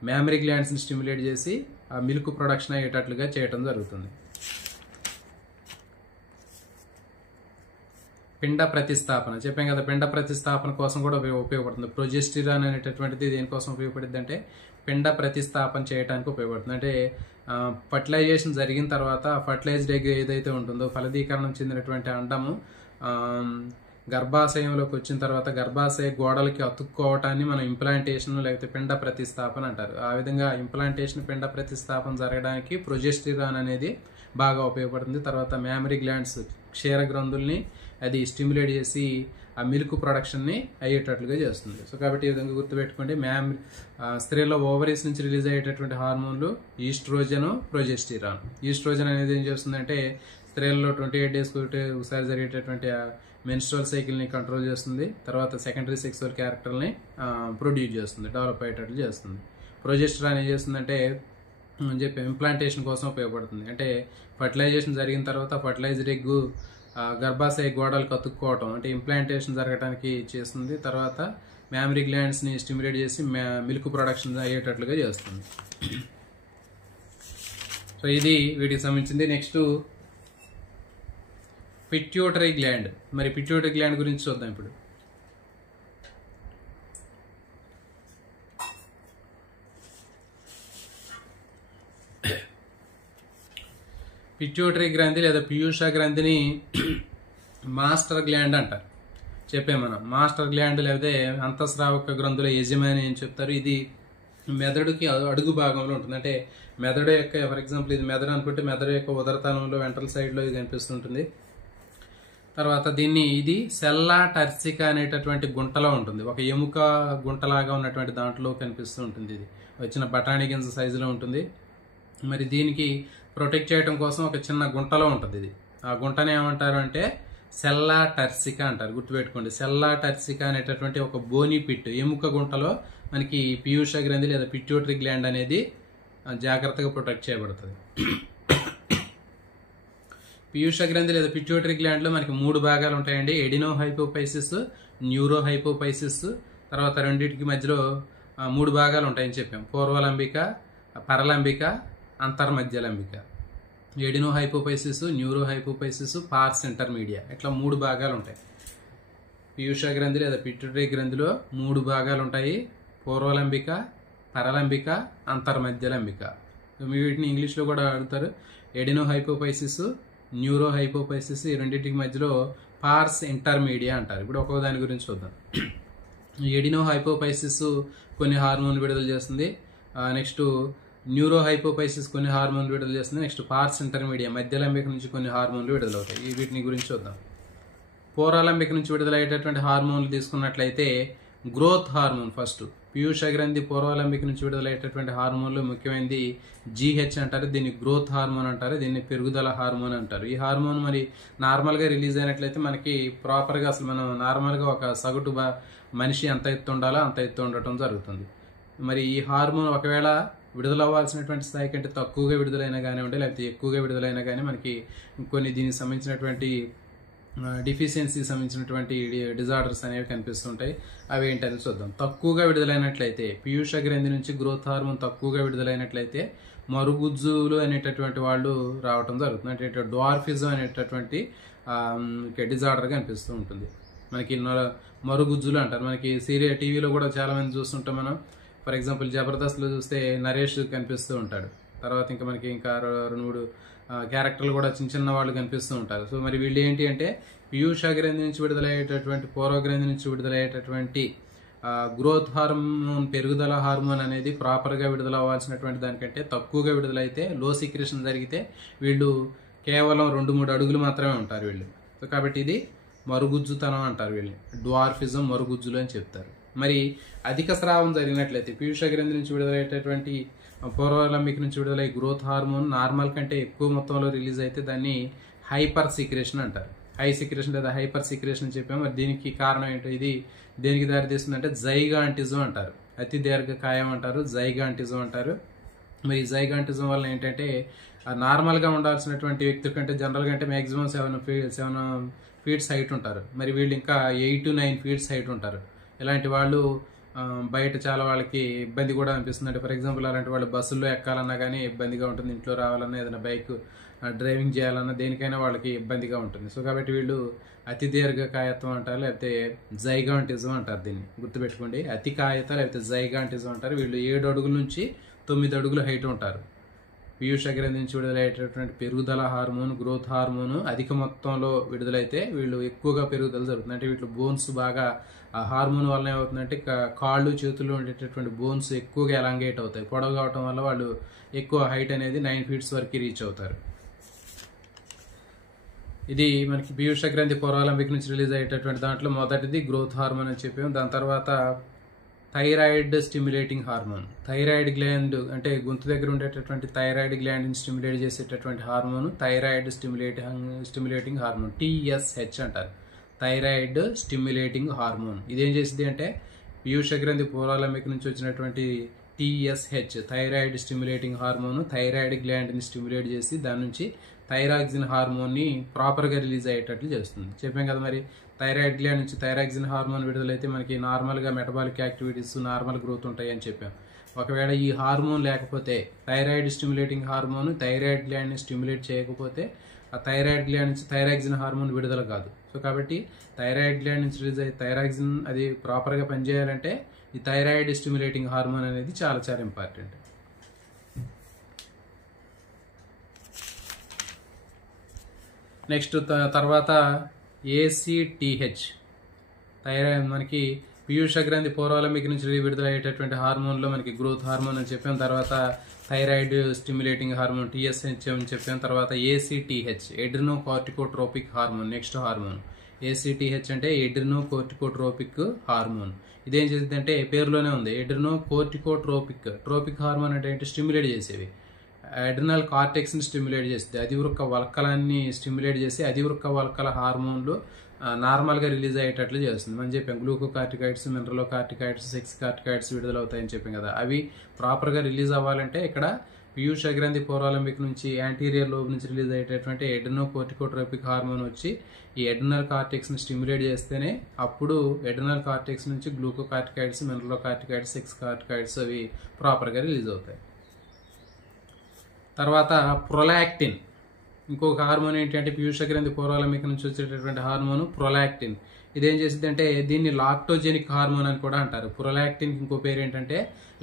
మ్యామరీ గ్లాండ్స్ని స్టిమ్యులేట్ చేసి ఆ మిల్క్ ప్రొడక్షన్ అయ్యేటట్లుగా చేయటం జరుగుతుంది. పిండ ప్రతిస్థాపన చెప్పాం కదా, పిండ ప్రతిస్థాపన కోసం కూడా ఉపయోగపడుతుంది. ప్రొజెస్టిరాన్ అనేటటువంటిది దేనికోసం ఉపయోగపడుతుంది అంటే పిండ ప్రతిస్థాపన చేయడానికి ఉపయోగపడుతుంది. అంటే ఫర్టిలైజేషన్ జరిగిన తర్వాత ఫర్టిలైజ్డ్ ఎగ్ ఏదైతే ఉంటుందో, ఫలదీకరణం చెందినటువంటి అండము గర్భాశయంలోకి వచ్చిన తర్వాత గర్భాశయ గోడలకి అతుక్కోవటాన్ని మనం ఇంప్లాంటేషన్ లేకపోతే పిండ ప్రతిస్థాపన అంటారు. ఆ విధంగా ఇంప్లాంటేషన్, పిండ ప్రతిస్థాపన జరగడానికి ప్రొజెస్టిరాన్ అనేది బాగా ఉపయోగపడుతుంది. తర్వాత మ్యామరీ గ్లాండ్స్, క్షీర గ్రంథుల్ని అది స్టిమ్యులేట్ చేసి ఆ మిల్క్ ప్రొడక్షన్ని అయ్యేటట్లుగా చేస్తుంది. సో కాబట్టి ఈ విధంగా గుర్తుపెట్టుకోండి, స్త్రీలో ఓవరీస్ నుంచి రిలీజ్ అయ్యేటటువంటి హార్మోన్లు ఈస్ట్రోజన్, ప్రొజెస్టిరాన్. ఈస్ట్రోజన్ అనేది ఏం చేస్తుందంటే స్త్రీలలో 28 డేస్కి ఒకసారి జరిగేటటువంటి మెన్స్ట్రువల్ సైకిల్ని కంట్రోల్ చేస్తుంది. తర్వాత సెకండరీ సెక్సువల్ క్యారెక్టర్ని ప్రొడ్యూస్ చేస్తుంది, డెవలప్ అయ్యేటట్లు చేస్తుంది. ప్రొజెస్టరాన్ ఏం చేస్తుందంటే చెప్పి ఇంప్లాంటేషన్ కోసం ఉపయోగపడుతుంది. అంటే ఫర్టిలైజేషన్ జరిగిన తర్వాత ఫర్టిలైజ్డ్ ఎగ్ గర్భాశయ గోడలకు అతుక్కోవటం, అంటే ఇంప్లాంటేషన్ జరగడానికి చేస్తుంది. తర్వాత మ్యామరీ గ్లాండ్స్ని స్టిమ్యులేట్ చేసి మిల్క్ ప్రొడక్షన్ అయ్యేటట్లుగా చేస్తుంది. సో ఇది వీటికి సంబంధించింది. Next pituitary gland. మరి పిట్యూటరీ గ్లాండ్ గురించి చూద్దాం ఇప్పుడు. పిట్యూటరీ గ్రంథి లేదా పీయూష గ్రంథిని మాస్టర్ గ్లాండ్ అంటారు. చెప్పే మనం మాస్టర్ గ్లాండ్ లేకపోతే అంతఃస్రావక గ్రంథుల యజమాని అని చెప్తారు. ఇది మెదడుకి అడుగు భాగంలో ఉంటుంది. అంటే మెదడు యొక్క, ఫర్ ఎగ్జాంపుల్ ఇది మెదడు అనుకుంటే మెదడు యొక్క ఉదరతలంలో వెంట్రల్ సైడ్లో ఇది కనిపిస్తుంటుంది. తర్వాత ఇది సెల్లా టర్సికా అనేటటువంటి గుంటలో ఉంటుంది. ఒక ఎముక గుంటలాగా ఉన్నటువంటి దాంట్లో కనిపిస్తూ ఉంటుంది. ఇది వచ్చిన బఠానీ గింజ సైజులో ఉంటుంది. మరి దీనికి ప్రొటెక్ట్ చేయడం కోసం ఒక చిన్న గుంటలో ఉంటుంది. ఇది ఆ గుంటని ఏమంటారు అంటే సెల్లా టర్సికా అంటారు. గుర్తుపెట్టుకోండి, సెల్లా టర్సికా అనేటటువంటి ఒక బోనీ పిట్, ఎముక గుంటలో మనకి పీయూష గ్రంథి లేదా పిట్యూటరీ గ్లాండ్ అనేది జాగ్రత్తగా ప్రొటెక్ట్ చేయబడుతుంది. పీయూష గ్రంథి లేదా పిట్యూటరీ గ్లాండ్లో మనకి 3 భాగాలు ఉంటాయండి. Adenohypophysis, neurohypophysis. తర్వాత రెండింటికి మధ్యలో 3 భాగాలు ఉంటాయని చెప్పాం. పూర్వలంబిక, పరలంబిక, అంతర్మధ్య లంబిక. Adenohypophysis, neurohypophysis, pars intermedia, ఇట్లా 3 భాగాలు ఉంటాయి. పీయూష గ్రంథి లేదా పిట్యూటరీ గ్రంథిలో 3 భాగాలు ఉంటాయి. పూర్వలంబిక, పరలంబిక, అంతర్మధ్యలంబిక. వీటిని ఇంగ్లీష్లో కూడా అడుగుతారు. ఎడినో హైపోపైసిస్, న్యూరో హైపోపైసిస్, ఈ రెండింటికి మధ్యలో పార్స్ ఇంటర్మీడియా అంటారు. ఇప్పుడు ఒక్కొక్క దాని గురించి చూద్దాం. ఎడినో హైపోపైసిస్ కొన్ని హార్మోన్ విడుదల చేస్తుంది. నెక్స్ట్ న్యూరో హైపోపైసిస్ కొన్ని హార్మోన్లు విడుదల చేస్తుంది. నెక్స్ట్ పార్స్ ఇంటర్మీడియా మధ్యలంబిక నుంచి కొన్ని హార్మోన్లు విడుదలవుతాయి. వీటిని గురించి చూద్దాం. పోరాలంబిక నుంచి విడుదలయ్యేటటువంటి హార్మోన్లు తీసుకున్నట్లయితే గ్రోత్ హార్మోన్ ఫస్ట్. పీయూష గ్రంథి పూర్వాలంబిక నుంచి విడుదలయ్యేటటువంటి హార్మోన్లు ముఖ్యమైనది జీహెచ్ అంటారు. దీన్ని గ్రోత్ హార్మోన్ అంటారు. దీన్ని పెరుగుదల హార్మోన్ అంటారు. ఈ హార్మోన్ మరి నార్మల్గా రిలీజ్ అయినట్లయితే మనకి ప్రాపర్గా అసలు మనం నార్మల్గా ఒక సగటు మనిషి ఎంత ఎత్తు ఉండాలో అంత ఎత్తు ఉండటం జరుగుతుంది. మరి ఈ హార్మోన్ ఒకవేళ విడుదల అవ్వాల్సినటువంటి స్థాయి కంటే తక్కువగా విడుదలైనా కానివ్వండి, లేకపోతే ఎక్కువగా విడుదలైనా కానీ మనకి కొన్ని దీనికి సంబంధించినటువంటి డిఫిషియన్సీ సంబంధించినటువంటి డిజార్డర్స్ అనేవి కనిపిస్తుంటాయి. అవి ఏంటని చూద్దాం. తక్కువగా విడుదలైనట్లయితే పీయూష గ్రంథి నుంచి గ్రోత్ హార్మోన్ తక్కువగా విడుదలైనట్లయితే మరుగుజ్జులు అనేటటువంటి వాళ్ళు రావటం జరుగుతుంది. అంటే డ్వార్ఫిజం అనేటటువంటి డిజార్డర్ కనిపిస్తూ ఉంటుంది. మనకి మరుగుజ్జులు అంటారు. మనకి టీవీలో కూడా చాలా మంది చూస్తుంటాం మనం. ఫర్ ఎగ్జాంపుల్ జబర్దస్త్లో చూస్తే నరేష్ కనిపిస్తూ ఉంటాడు. తర్వాత ఇంకా మనకి ఇంకా 2-3 క్యారెక్టర్లు కూడా చిన్న చిన్న వాళ్ళు కనిపిస్తూ ఉంటారు. సో మరి వీళ్ళు ఏంటి అంటే పీయూష గ్రంథి నుంచి విడుదలయ్యేటటువంటి పూర్వగ్రంథి నుంచి విడుదలయ్యేటటువంటి గ్రోత్ హార్మోన్ పెరుగుదల హార్మోన్ అనేది ప్రాపర్గా విడుదల అవ్వాల్సినటువంటి దానికంటే తక్కువగా విడుదలైతే లో సీక్రెషన్ జరిగితే వీళ్ళు కేవలం 2-3 అడుగులు మాత్రమే ఉంటారు వీళ్ళు. సో కాబట్టి ఇది మరుగుజ్జుతనం అంటారు. వీళ్ళు డ్వార్ఫిజం, మరుగుజ్జులు అని చెప్తారు. మరి అధిక స్రావం జరిగినట్లయితే పీయూష గ్రంథి నుంచి విడుదలయ్యేటటువంటి పూర్వాలంబిక నుంచి విడుదలై గ్రోత్ హార్మోన్ నార్మల్ కంటే ఎక్కువ మొత్తంలో రిలీజ్ అయితే దాన్ని హైపర్ సీక్రేషన్ అంటారు. హై సీక్రేషన్ లేదా హైపర్ సీక్రేషన్ అని చెప్పాము. మరి దీనికి కారణం ఏంటో, ఇది దేనికి దారితీస్తుంది అంటే జైగాంటిజం అంటారు. అతి దీర్ఘకాయం అంటారు, జైగాంటిజం అంటారు. మరి ఈ జైగాంటిజం వల్ల ఏంటంటే నార్మల్గా ఉండాల్సినటువంటి వ్యక్తి కంటే జనరల్గా అంటే మ్యాక్సిమం 7 ఫీట్స్ హైట్ ఉంటారు. మరి వీళ్ళు ఇంకా 8 to 9 ఫీట్స్ హైట్ ఉంటారు. ఇలాంటి వాళ్ళు బయట చాలా వాళ్ళకి ఇబ్బంది కూడా అనిపిస్తుంది. అంటే ఫర్ ఎగ్జాంపుల్ అలాంటి వాళ్ళు బస్సుల్లో ఎక్కాలన్నా కానీ ఇబ్బందిగా ఉంటుంది. ఇంట్లో రావాలన్నా, ఏదైనా బైక్ డ్రైవింగ్ చేయాలన్నా దేనికైనా వాళ్ళకి ఇబ్బందిగా ఉంటుంది. సో కాబట్టి వీళ్ళు అతి దీర్ఘకాయత్వం అంటారు, లేకపోతే జైగాంటిజం అంటారు. దీన్ని గుర్తుపెట్టుకోండి. అతి కాయత లేకపోతే జైగాంటిజం అంటారు. వీళ్ళు 7 అడుగుల నుంచి 9 అడుగుల హైట్ ఉంటారు. పీయూష గ్రంథి నుంచి విడుదలయ్యేటటువంటి పెరుగుదల హార్మోన్, గ్రోత్ హార్మోన్ అధిక మొత్తంలో విడుదలైతే వీళ్ళు ఎక్కువగా పెరుగుదల జరుగుతుంది. అంటే వీళ్ళు బోన్స్ బాగా ఆ హార్మోన్ వల్ల ఏమవుతుందంటే కాళ్ళు చేతుల్లో ఉండేటటువంటి బోన్స్ ఎక్కువగా ఎలాంగేట్ అవుతాయి. పొడవు కావటం వల్ల వాళ్ళు ఎక్కువ హైట్ అనేది 9 ఫీట్స్ వరకు రీచ్ అవుతారు. ఇది మనకి పీయూష గ్రంథి పూర్వాలంబిక నుంచి రిలీజ్ అయ్యేటటువంటి దాంట్లో మొదటిది గ్రోత్ హార్మోన్ అని చెప్పాము. దాని తర్వాత thyroid stimulating hormone. Thyroid gland అంటే గొంతు దగ్గర ఉండేటటువంటి థైరాయిడ్ గ్లాండ్ని స్టిమ్యులేట్ చేసేటటువంటి hormone thyroid stimulating hormone, TSH అంటారు. థైరాయిడ్ స్టిమ్యులేటింగ్ హార్మోన్ ఇదేం చేసింది అంటే పీయూష గ్రంథి పూర్వాలంబిక నుంచి వచ్చినటువంటి TSH thyroid stimulating hormone thyroid గ్లాండ్ని స్టిమ్యులేట్ చేసి దాని నుంచి థైరాక్సిన్ హార్మోన్ని ప్రాపర్గా రిలీజ్ అయ్యేటట్లు చేస్తుంది. చెప్పాం కదా, మరి థైరాయిడ్ గ్లాండ్ నుంచి థైరాక్సిన్ హార్మోన్ విడుదలైతే మనకి నార్మల్గా మెటబాలిక్ యాక్టివిటీస్, నార్మల్ గ్రోత్ ఉంటాయి అని చెప్పాం. ఒకవేళ ఈ హార్మోన్ లేకపోతే, థైరాయిడ్ స్టిమ్యులేటింగ్ హార్మోన్ థైరాయిడ్ గ్లాండ్ని స్టిమ్యులేట్ చేయకపోతే ఆ థైరాయిడ్ గ్లాండ్ నుంచి థైరాక్సిన్ హార్మోన్ విడుదల కాదు. సో కాబట్టి థైరాయిడ్ గ్లాండ్ నుంచి రిలీజ్ అయ్యే థైరాక్సిన్ అది ప్రాపర్గా పనిచేయాలంటే ఈ థైరాయిడ్ స్టిమ్యులేటింగ్ హార్మోన్ అనేది చాలా చాలా ఇంపార్టెంట్. నెక్స్ట్ తర్వాత ACTH థైరాయిడ్ మనకి పీయూష గ్రంథి పూర్వాలంబిక నుంచి విడుదలయ్యేటటువంటి హార్మోన్లో మనకి గ్రోత్ హార్మోన్ అని చెప్పాం. తర్వాత థైరాయిడ్ స్టిమ్యులేటింగ్ హార్మోన్ TSH అని చెప్పాం. తర్వాత ACTH adrenocorticotropic hormone next hormone. ACTH అంటే ఎడ్రినో కార్టికోట్రోపిక్ హార్మోన్. ఇదేం చేసింది అంటే పేరులోనే ఉంది, ఎడ్రినో కార్టికోట్రోపిక్. ట్రోపిక్ హార్మోన్ అంటే ఏంటి? స్టిమ్యులేట్ చేసేవి. అడ్రినల్ కార్టెక్స్ని స్టిమ్యులేట్ చేస్తుంది. అధివృక్క వల్కలాన్ని స్టిమ్యులేట్ చేసి అధివృక్క వల్కల హార్మోన్లు నార్మల్గా రిలీజ్ అయ్యేటట్లు చేస్తుంది. మనం చెప్పాం గ్లూకోకార్టికాయిడ్స్, మినరలోకార్టికాయిడ్స్, సెక్స్ కార్టికాయిడ్స్ విడుదలవుతాయని చెప్పాం కదా. అవి ప్రాపర్గా రిలీజ్ అవ్వాలంటే ఇక్కడ పీయూష గ్రంథి పూర్వాలంబిక నుంచి యాంటీరియర్ లోబ్ నుంచి రిలీజ్ అయ్యేటటువంటి ఎడ్రినో కార్టికోట్రోపిక్ హార్మోన్ వచ్చి ఈ అడ్రినల్ కార్టెక్స్ని స్టిమ్యులేట్ చేస్తేనే అప్పుడు అడ్రినల్ కార్టెక్స్ నుంచి గ్లూకోకార్టికాయిడ్స్, మినరలోకార్టికాయిడ్స్, సెక్స్ కార్టికాయిడ్స్ అవి ప్రాపర్గా రిలీజ్ అవుతాయి. తర్వాత ప్రొలాక్టిన్, ఇంకొక హార్మోన్ ఏంటంటే పీయూష గ్రంథి పూర్వాలంబిక నుంచి వచ్చేటటువంటి హార్మోన్ ప్రొలాక్టిన్. ఇదేం చేసిద్ది అంటే దీన్ని లాక్టోజెనిక్ హార్మోన్ అని కూడా అంటారు. ప్రొలాక్టిన్ ఇంకో పేరు ఏంటంటే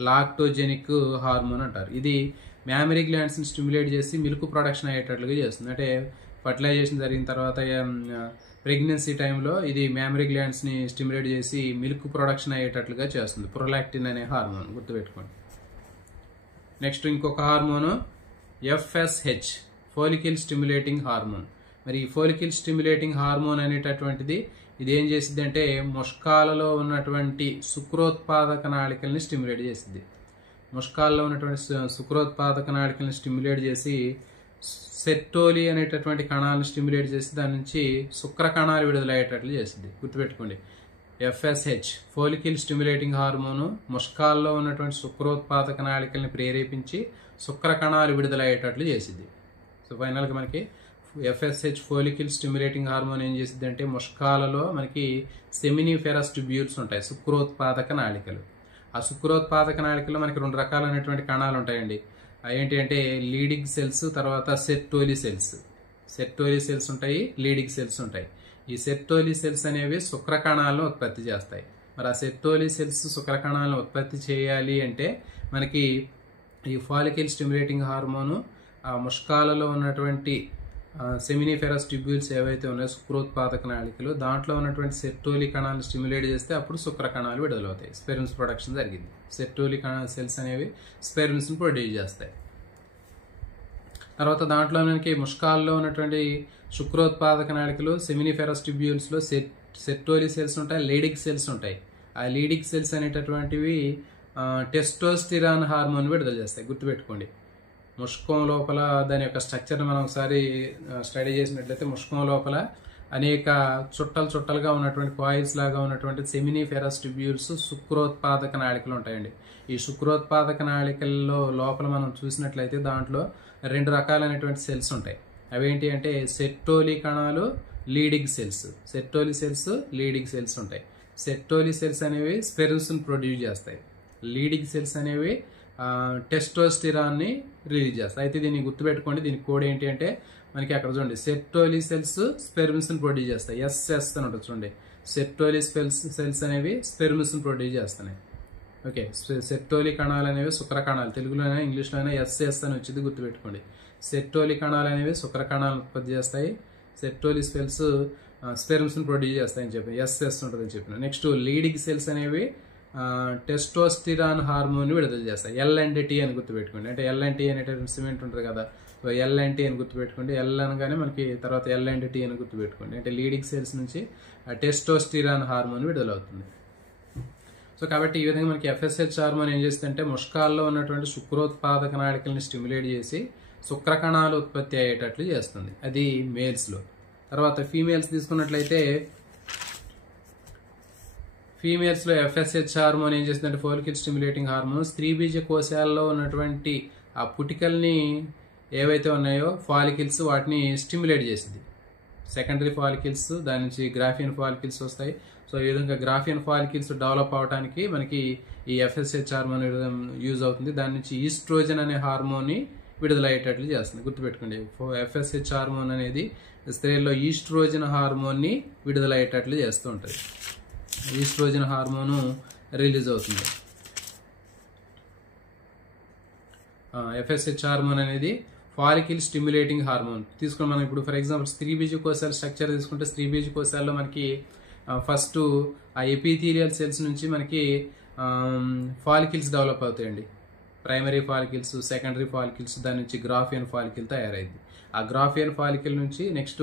లాక్టోజెనిక్ హార్మోన్ అంటారు. ఇది మ్యామరీ గ్లాండ్స్ని స్టిమ్యులేట్ చేసి మిల్క్ ప్రొడక్షన్ అయ్యేటట్లుగా చేస్తుంది. అంటే ఫర్టిలైజేషన్ జరిగిన తర్వాత ప్రెగ్నెన్సీ టైంలో ఇది మ్యామరీ గ్లాండ్స్ని స్టిమ్యులేట్ చేసి మిల్క్ ప్రొడక్షన్ అయ్యేటట్లుగా చేస్తుంది. ప్రొలాక్టిన్ అనే హార్మోన్ గుర్తుపెట్టుకోండి. నెక్స్ట్ ఇంకొక హార్మోను FSH, ఫోలికిల్ స్టిమ్యులేటింగ్ హార్మోన్. మరి ఈ ఫోలికిల్ స్టిమ్యులేటింగ్ హార్మోన్ అనేటటువంటిది ఇది ఏం చేసిద్ది అంటే ముష్కాలలో ఉన్నటువంటి శుక్రోత్పాదక నాళికల్ని స్టిమ్యులేట్ చేసిద్ది. ముష్కాల్లో ఉన్నటువంటి శుక్రోత్పాదక నాళికల్ని స్టిమ్యులేట్ చేసి సెర్టోలి అనేటటువంటి కణాలను స్టిమ్యులేట్ చేసి దాని నుంచి శుక్ర కణాలు విడుదలయ్యేటట్లు చేసింది. గుర్తుపెట్టుకోండి, FSH ఫోలికిల్ స్టిమ్యులేటింగ్ హార్మోను ముష్కాల్లో ఉన్నటువంటి శుక్రోత్పాదక నాళికల్ని ప్రేరేపించి శుక్ర కణాలు విడుదలయ్యేటట్లు చేసింది. సో ఫైనల్గా మనకి FSH ఫోలికిల్ స్టిమ్యులేటింగ్ హార్మోన్ ఏం చేసింది అంటే ముష్కాలలో మనకి సెమినిఫెరస్ ట్యూబ్యూల్స్ ఉంటాయి, శుక్రోత్పాదక నాళికలు. ఆ శుక్రోత్పాదక నాళికలో మనకి 2 రకాలైనటువంటి కణాలు ఉంటాయండి. ఏంటి అంటే లీడింగ్ సెల్స్, తర్వాత సెర్టోలి సెల్స్. సెర్టోలి సెల్స్ ఉంటాయి, లీడింగ్ సెల్స్ ఉంటాయి. ఈ సెర్టోలి సెల్స్ అనేవి శుక్ర కణాలను ఉత్పత్తి చేస్తాయి. మరి ఆ సెర్టోలి సెల్స్ శుక్ర కణాలను ఉత్పత్తి చేయాలి అంటే మనకి ఈ ఫాలికిల్ స్టిమ్యులేటింగ్ హార్మోను ఆ ముష్కాలలో ఉన్నటువంటి సెమినిఫెరస్ ట్యూబ్యూల్స్ ఏవైతే ఉన్నాయో శుక్రోత్పాదక నాళికలు, దాంట్లో ఉన్నటువంటి సెర్టోలి కణాలను స్టిమ్యులేట్ చేస్తే అప్పుడు శుక్ర కణాలు విడుదలవుతాయి. స్పెర్మ్స్ ప్రొడక్షన్ జరిగింది. సెర్టోలి సెల్స్ అనేవి స్పెర్మ్స్ని ప్రొడ్యూస్ చేస్తాయి. తర్వాత దాంట్లో మనకి ముష్కాల్లో ఉన్నటువంటి శుక్రోత్పాదక నాళికలు సెమినిఫెరస్ ట్యూబ్యూల్స్లో సెర్టోలి సెల్స్ ఉంటాయి, లీడింగ్ సెల్స్ ఉంటాయి. ఆ లీడింగ్ సెల్స్ అనేటటువంటివి టెస్టోస్టిరాన్ హార్మోన్ విడుదల చేస్తాయి. గుర్తుపెట్టుకోండి, ముష్కం లోపల దాని యొక్క స్ట్రక్చర్ని మనం ఒకసారి స్టడీ చేసినట్లయితే ముష్కం లోపల అనేక చుట్టలుగా ఉన్నటువంటి కాయిల్స్ లాగా ఉన్నటువంటి సెమినిఫెరస్ ట్యూబ్యూల్స్ శుక్రోత్పాదక నాళికలు ఉంటాయండి. ఈ శుక్రోత్పాదక నాళికల్లో లోపల మనం చూసినట్లయితే దాంట్లో 2 రకాలైనటువంటి సెల్స్ ఉంటాయి. అవేంటి అంటే సెర్టోలి కణాలు, Leydig cells. Sertoli cells, Leydig cells ఉంటాయి. సెర్టోలి సెల్స్ అనేవి స్పెర్మ్స్ని ప్రొడ్యూస్ చేస్తాయి. లీడింగ్ సెల్స్ అనేవి టెస్టోస్టిరాన్ని రిలీజ్ చేస్తాయి. అయితే దీన్ని గుర్తుపెట్టుకోండి, దీని కోడ్ ఏంటి అంటే మనకి అక్కడ చూడండి, సెర్టోలి సెల్స్ స్పెర్మ్స్ని ప్రొడ్యూస్ చేస్తాయి. SS అని ఉంటుంది చూడండి. సెర్టోలి సెల్స్ అనేవి స్పెర్మ్స్ని ప్రొడ్యూస్ చేస్తున్నాయి. ఓకే, సెర్టోలి కణాలు అనేవి శుక్ర కణాలు, తెలుగులోనే ఇంగ్లీష్లోనే SS అని వచ్చింది, గుర్తుపెట్టుకోండి. సెర్టోలి కణాలు అనేవి శుక్ర కణాలను ఉత్పత్తి చేస్తాయి. సెర్టోలి సెల్స్ స్పెర్మ్స్ని ప్రొడ్యూస్ చేస్తాయని చెప్పి SS ఉంటుందని చెప్పిన. నెక్స్ట్ లీడింగ్ సెల్స్ అనేవి టెస్టోస్టిరాన్ హార్మోన్ విడుదల చేస్తాయి. L&T అని గుర్తుపెట్టుకోండి. అంటే L&T అనేటువంటి సిమెంట్ ఉంటుంది కదా, L&T అని గుర్తుపెట్టుకోండి. L అనగానే మనకి తర్వాత L&T అని గుర్తుపెట్టుకోండి. అంటే లీడింగ్ సెల్స్ నుంచి టెస్టోస్టిరాన్ హార్మోన్ విడుదలవుతుంది. సో కాబట్టి ఈ విధంగా మనకి FSH హార్మోన్ ఏం చేస్తుందంటే ముష్కాల్లో ఉన్నటువంటి శుక్రోత్పాదక నాళికల్ని స్టిమ్యులేట్ చేసి శుక్ర కణాలు ఉత్పత్తి అయ్యేటట్లు చేస్తుంది. అది మేల్స్లో. తర్వాత ఫీమేల్స్ తీసుకున్నట్లయితే ఫీమేల్స్లో FSH హార్మోన్ ఏం చేస్తుందంటే ఫోలికిల్ స్టిమ్యులేటింగ్ హార్మోన్ స్త్రీ బీజ కోశాల్లో ఉన్నటువంటి ఆ పుటికల్ని ఏవైతే ఉన్నాయో ఫాలికిల్స్, వాటిని స్టిమ్యులేట్ చేసింది. సెకండరీ ఫాలికిల్స్, దాని నుంచి గ్రాఫియన్ ఫాలికిల్స్ వస్తాయి. సో ఈ విధంగా గ్రాఫియన్ ఫాలికిల్స్ డెవలప్ అవడానికి మనకి ఈ FSH హార్మోన్ యూజ్ అవుతుంది. దాని నుంచి ఈస్ట్రోజన్ అనే హార్మోన్ని విడుదలయ్యేటట్లు చేస్తుంది. గుర్తుపెట్టుకోండి, FSH హార్మోన్ అనేది స్త్రీల్లో ఈస్ట్రోజన్ హార్మోన్ని విడుదలయ్యేటట్లు చేస్తూ ఉంటుంది. ఈస్ట్రోజన్ హార్మోను రిలీజ్ అవుతుంది. FSH హార్మోన్ అనేది ఫాలికిల్ స్టిమ్యులేటింగ్ హార్మోన్. తీసుకుని మనం ఇప్పుడు ఫర్ ఎగ్జాంపుల్ స్త్రీ బీజ కోశాల స్ట్రక్చర్ తీసుకుంటే స్త్రీ బీజ కోశాల్లో మనకి ఫస్ట్ ఆ ఎపిథీలియల్ సెల్స్ నుంచి మనకి ఫాలికిల్స్ డెవలప్ అవుతాయండి. ప్రైమరీ ఫాలికిల్స్, సెకండరీ ఫాలికిల్స్, దాని నుంచి గ్రాఫియన్ ఫాలికిల్ తయారైంది. ఆ గ్రాఫియన్ ఫాలికిల్ నుంచి నెక్స్ట్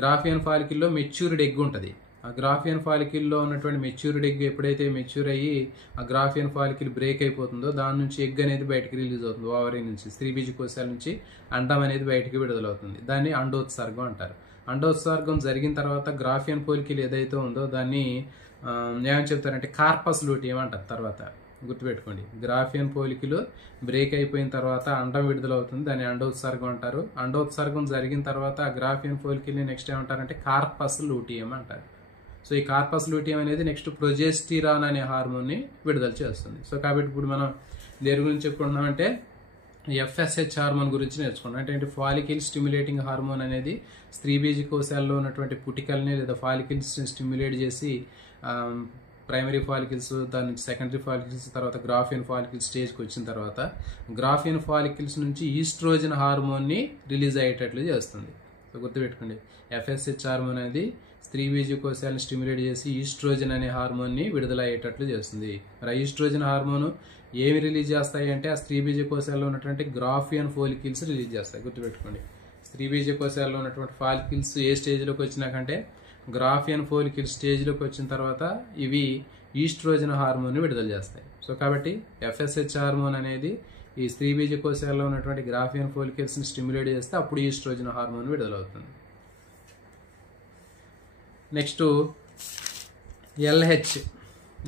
గ్రాఫియన్ ఫాలికిల్లో మెచ్యూర్డ్ ఎగ్ ఉంటుంది. ఆ గ్రాఫియన్ ఫాలికిల్లో ఉన్నటువంటి మెచ్యూర్డ్ ఎగ్ ఎప్పుడైతే మెచ్యూర్ అయ్యి ఆ గ్రాఫియన్ ఫాలికిల్ బ్రేక్ అయిపోతుందో దాని నుంచి ఎగ్ అనేది బయటకు రిలీజ్ అవుతుంది. ఓవరీ నుంచి స్త్రీ బీజ కోశాల నుంచి అండం అనేది బయటకు విడుదలవుతుంది. దాన్ని అండోత్సర్గం అంటారు. అండోత్సర్గం జరిగిన తర్వాత గ్రాఫియన్ ఫాలికిల్ ఏదైతే ఉందో దాన్ని ఏమని చెప్తారంటే కార్పస్ లూటియం అంటారు. తర్వాత గుర్తుపెట్టుకోండి, గ్రాఫియన్ ఫాలికిల్ బ్రేక్ అయిపోయిన తర్వాత అండం విడుదలవుతుంది, దాన్ని అండోత్సర్గం అంటారు. అండోత్సర్గం జరిగిన తర్వాత ఆ గ్రాఫియన్ ఫాలికిల్ని నెక్స్ట్ ఏమంటారంటే కార్పస్ లూటియం అంటారు. సో ఈ కార్పస్ లూటియం అనేది నెక్స్ట్ ప్రొజెస్టిరాన్ అనే హార్మోన్ని విడుదల చేస్తుంది. సో కాబట్టి ఇప్పుడు మనం దేని గురించి చెప్పుకుంటున్నామంటే FSH హార్మోన్ గురించి నేర్చుకున్నాం. అంటే ఫాలికిల్ స్టిమ్యులేటింగ్ హార్మోన్ అనేది స్త్రీ బీజకోశాల్లో ఉన్నటువంటి పుటికల్ని లేదా ఫాలికిల్స్ స్టిమ్యులేట్ చేసి ప్రైమరీ ఫాలికిల్స్, దాని నుంచి సెకండరీ ఫాలికిల్స్, తర్వాత గ్రాఫియన్ ఫాలికిల్స్ స్టేజ్కి వచ్చిన తర్వాత గ్రాఫియన్ ఫాలికిల్స్ నుంచి ఈస్ట్రోజన్ హార్మోన్ని రిలీజ్ అయ్యేటట్లు చేస్తుంది. సో గుర్తుపెట్టుకోండి, FSH హార్మోన్ అనేది స్త్రీ బీజకోశాలను స్టిమ్యులేట్ చేసి ఈస్ట్రోజన్ అనే హార్మోన్ని విడుదల అయ్యేటట్లు చేస్తుంది. మరి ఆ ఈస్ట్రోజన్ హార్మోన్ ఏమి రిలీజ్ చేస్తాయి అంటే ఆ స్త్రీ బీజకోశాల్లో ఉన్నటువంటి గ్రాఫియన్ ఫాలికిల్స్ రిలీజ్ చేస్తాయి. గుర్తుపెట్టుకోండి, స్త్రీ బీజకోశాల్లో ఉన్నటువంటి ఫాలికిల్స్ ఏ స్టేజ్లోకి వచ్చినాకంటే గ్రాఫియన్ ఫాలికిల్ స్టేజ్లోకి వచ్చిన తర్వాత ఇవి ఈస్ట్రోజన్ హార్మోన్ విడుదల చేస్తాయి. సో కాబట్టి FSH హార్మోన్ అనేది ఈ స్త్రీ బీజకోశాల్లో ఉన్నటువంటి గ్రాఫియన్ ఫాలికిల్స్ని స్టిమ్యులేట్ చేస్తే అప్పుడు ఈస్ట్రోజన్ హార్మోన్ విడుదలవుతుంది. Next LH.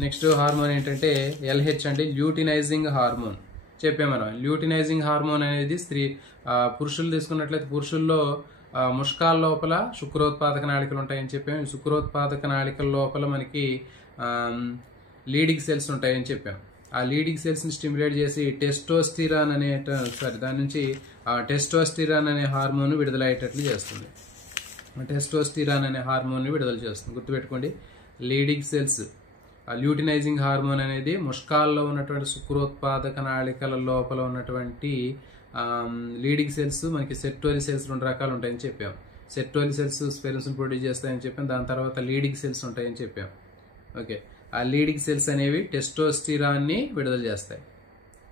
నెక్స్ట్ హార్మోన్ ఏంటంటే LH అంటే ల్యూటినైజింగ్ హార్మోన్. చెప్పాము మనం, ల్యూటినైజింగ్ హార్మోన్ అనేది పురుషులు తీసుకున్నట్లయితే పురుషుల్లో ముష్కాల లోపల శుక్రోత్పాదక నాళికలు ఉంటాయని చెప్పాము. శుక్రోత్పాదక నాళికల లోపల మనకి లీడింగ్ సెల్స్ ఉంటాయని చెప్పాము. ఆ లీడింగ్ సెల్స్ని స్టిమ్యులేట్ చేసి టెస్టోస్టిరాన్ అనే దాని నుంచి టెస్టోస్టిరాన్ అనే హార్మోన్ విడుదలయ్యేటట్లు చేస్తుంది. టెస్టోస్టిరాన్ అనే హార్మోన్ని విడుదల చేస్తుంది. గుర్తుపెట్టుకోండి, లీడింగ్ సెల్స్ ల్యూటినైజింగ్ హార్మోన్ అనేది ముష్కాల్లో ఉన్నటువంటి శుక్రోత్పాదక నాళికల లోపల ఉన్నటువంటి లీడింగ్ సెల్స్, మనకి సెర్టోలి సెల్స్ 2 రకాలు ఉంటాయని చెప్పాం. సెర్టోలి సెల్స్ స్పెర్మ్స్ని ప్రొడ్యూస్ చేస్తాయని చెప్పాం. దాని తర్వాత లీడింగ్ సెల్స్ ఉంటాయని చెప్పాం. ఓకే, ఆ లీడింగ్ సెల్స్ అనేవి టెస్టోస్టిరాన్ని విడుదల చేస్తాయి.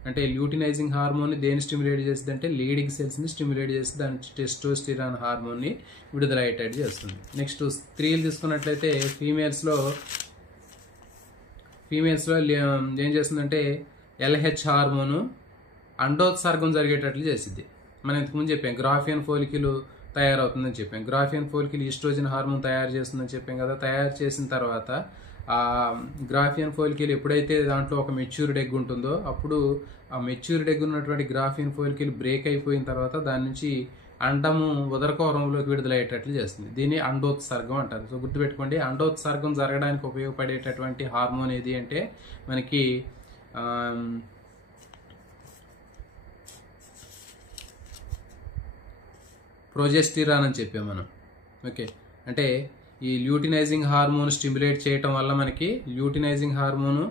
అంటే ల్యూటినైజింగ్ హార్మోన్ దేన్ని స్టిమ్యులేట్ చేస్తుంది అంటే లీడింగ్ సెల్స్ని స్టిమ్యులేట్ చేసి దాని నుంచి టెస్టోస్టిరాన్ హార్మోన్ని విడుదలయ్యేటట్టు చేస్తుంది. నెక్స్ట్ స్త్రీలు తీసుకున్నట్లయితే ఫీమేల్స్లో ఏం చేస్తుందంటే LH హార్మోను అండోత్సర్గం జరిగేటట్లు చేసిద్ది. మనం ఇంతకుముందు చెప్పాం గ్రాఫియన్ ఫోలికిల్ తయారవుతుందని చెప్పాం. గ్రాఫియన్ ఫోలికిల్ ఈస్ట్రోజన్ హార్మోన్ తయారు చేస్తుందని చెప్పాం కదా. తయారు చేసిన తర్వాత ఆ గ్రాఫియన్ ఫోలికిల్ ఎప్పుడైతే దాంట్లో ఒక మెచ్యూర్డ్ ఎగ్ ఉంటుందో అప్పుడు ఆ మెచ్యూర్డ్ ఎగ్ ఉన్నటువంటి గ్రాఫియన్ ఫోలికిల్ బ్రేక్ అయిపోయిన తర్వాత దాని నుంచి అండము ఉదరకోరంలోకి విడుదలయ్యేటట్లు చేస్తుంది. దీన్ని అండోత్సర్గం అంటారు. సో గుర్తుపెట్టుకోండి, అండోత్సర్గం జరగడానికి ఉపయోగపడేటటువంటి హార్మోన్ ఏది అంటే మనకి ప్రొజెస్టిరాన్ అని చెప్పాం మనం. ఓకే, అంటే ఈ ల్యూటినైజింగ్ హార్మోన్ స్టిమ్యులేట్ చేయటం వల్ల మనకి ల్యూటినైజింగ్ హార్మోను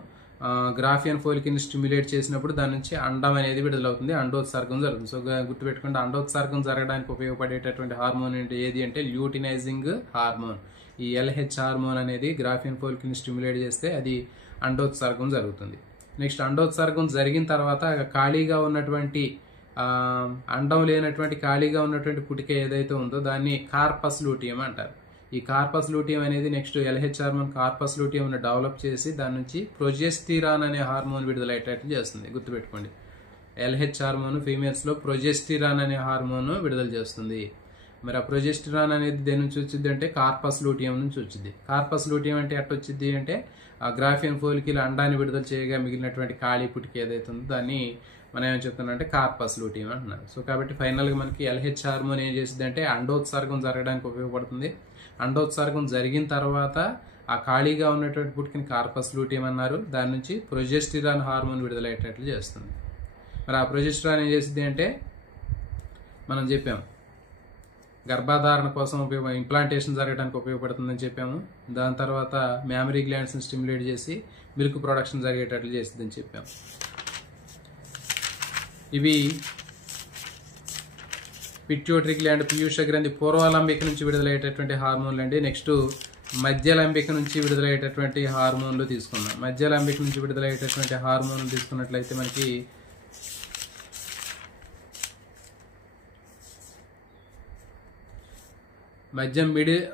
గ్రాఫియన్ ఫోలికిల్ని స్టిమ్యులేట్ చేసినప్పుడు దాని నుంచి అండం అనేది విడుదలవుతుంది, అండోత్సర్గం జరుగుతుంది. సో గుర్తుపెట్టుకుంటే అండోత్సర్గం జరగడానికి ఉపయోగపడేటటువంటి హార్మోన్ ఏది అంటే ల్యూటినైజింగ్ హార్మోన్. ఈ LH హార్మోన్ అనేది గ్రాఫియన్ ఫోలికిల్ని స్టిమ్యులేట్ చేస్తే అది అండోత్సర్గం జరుగుతుంది. నెక్స్ట్ అండోత్సర్గం జరిగిన తర్వాత ఖాళీగా ఉన్నటువంటి అండం లేనటువంటి ఖాళీగా ఉన్నటువంటి పుటిక ఏదైతే ఉందో దాన్ని కార్పస్ లూటియం అంటారు. ఈ కార్పస్ లూటియం అనేది next LH hormone corpus luteum develop చేసి దాని నుంచి ప్రొజెస్టిరాన్ అనే హార్మోన్ విడుదలయ్యేటట్లు చేస్తుంది. గుర్తుపెట్టుకోండి, LH హార్మోన్ ఫీమేల్స్లో ప్రొజెస్టిరాన్ అనే హార్మోన్ విడుదల చేస్తుంది. మరి ఆ ప్రొజెస్టిరాన్ అనేది దేని నుంచి వచ్చింది అంటే కార్పస్ లూటియం నుంచి వచ్చింది. కార్పస్ లూటియం అంటే ఎట్ట వచ్చింది అంటే ఆ గ్రాఫియన్ ఫోలికిల్ అండాన్ని విడుదల చేయగా మిగిలినటువంటి ఖాళీ పుటిక ఏదైతే ఉందో దాన్ని మనం ఏం చెప్తున్నాం అంటే కార్పస్ లూటియం అంటున్నారు. సో కాబట్టి ఫైనల్గా మనకి LH హార్మోన్ ఏం చేసింది అంటే అండోత్సర్గం జరగడానికి ఉపయోగపడుతుంది. అండోత్సర్గం జరిగిన తర్వాత ఆ ఖాళీగా ఉన్నటువంటి పుటికని కార్పస్ లూటియం అన్నారు. దాని నుంచి ప్రొజెస్టిరాన్ హార్మోన్ విడుదలయ్యేటట్లు చేస్తుంది. మరి ఆ ప్రొజెస్టిరాన్ ఏం చేసింది అంటే మనం చెప్పాము గర్భధారణ కోసం ఇంప్లాంటేషన్ జరగడానికి ఉపయోగపడుతుందని చెప్పాము. దాని తర్వాత మ్యామరీ గ్లాండ్స్ని స్టిమ్యులేట్ చేసి మిల్క్ ప్రొడక్షన్ జరిగేటట్లు చేస్తుందని చెప్పాము. ఇవి పిట్యూటరీ గ్లాండ్, పీయూష గ్రంథి, పూర్వలంబిక నుంచి విడుదలయ్యేటటువంటి హార్మోన్లు అండి. నెక్స్ట్ మధ్యలంబిక నుంచి విడుదలయ్యేటటువంటి హార్మోన్లు తీసుకున్నాం. మధ్యలంబిక నుంచి విడుదలయ్యేటటువంటి హార్మోన్లు తీసుకున్నట్లయితే మనకి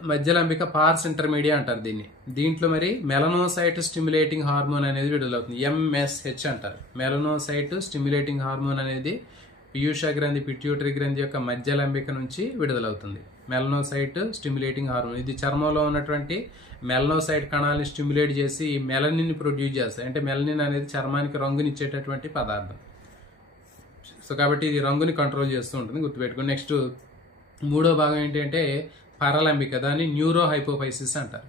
మధ్యలంబిక పార్స్ ఇంటర్మీడియా అంటారు దీన్ని. దీంట్లో మరి మెలనోసైట్ స్టిమ్యులేటింగ్ హార్మోన్ అనేది విడుదలవుతుంది, MSH అంటారు. మెలనోసైట్ స్టిమ్యులేటింగ్ హార్మోన్ అనేది పీయూష గ్రంథి, పిట్యూటరీ గ్రంథి యొక్క మధ్యలంబిక నుంచి విడుదలవుతుంది. మెలనోసైట్ స్టిమ్యులేటింగ్ హార్మోన్ ఇది చర్మంలో ఉన్నటువంటి మెలనోసైట్ కణాలని స్టిమ్యులేట్ చేసి మెలనిన్ ప్రొడ్యూస్ చేస్తాయి. అంటే మెలనిన్ అనేది చర్మానికి రంగునిచ్చేటటువంటి పదార్థం. సో కాబట్టి ఇది రంగుని కంట్రోల్ చేస్తూ ఉంటుంది, గుర్తుపెట్టుకోండి. నెక్స్ట్ మూడో భాగం ఏంటంటే పరలంబిక, దాన్ని న్యూరో హైపోఫైసిస్ అంటారు.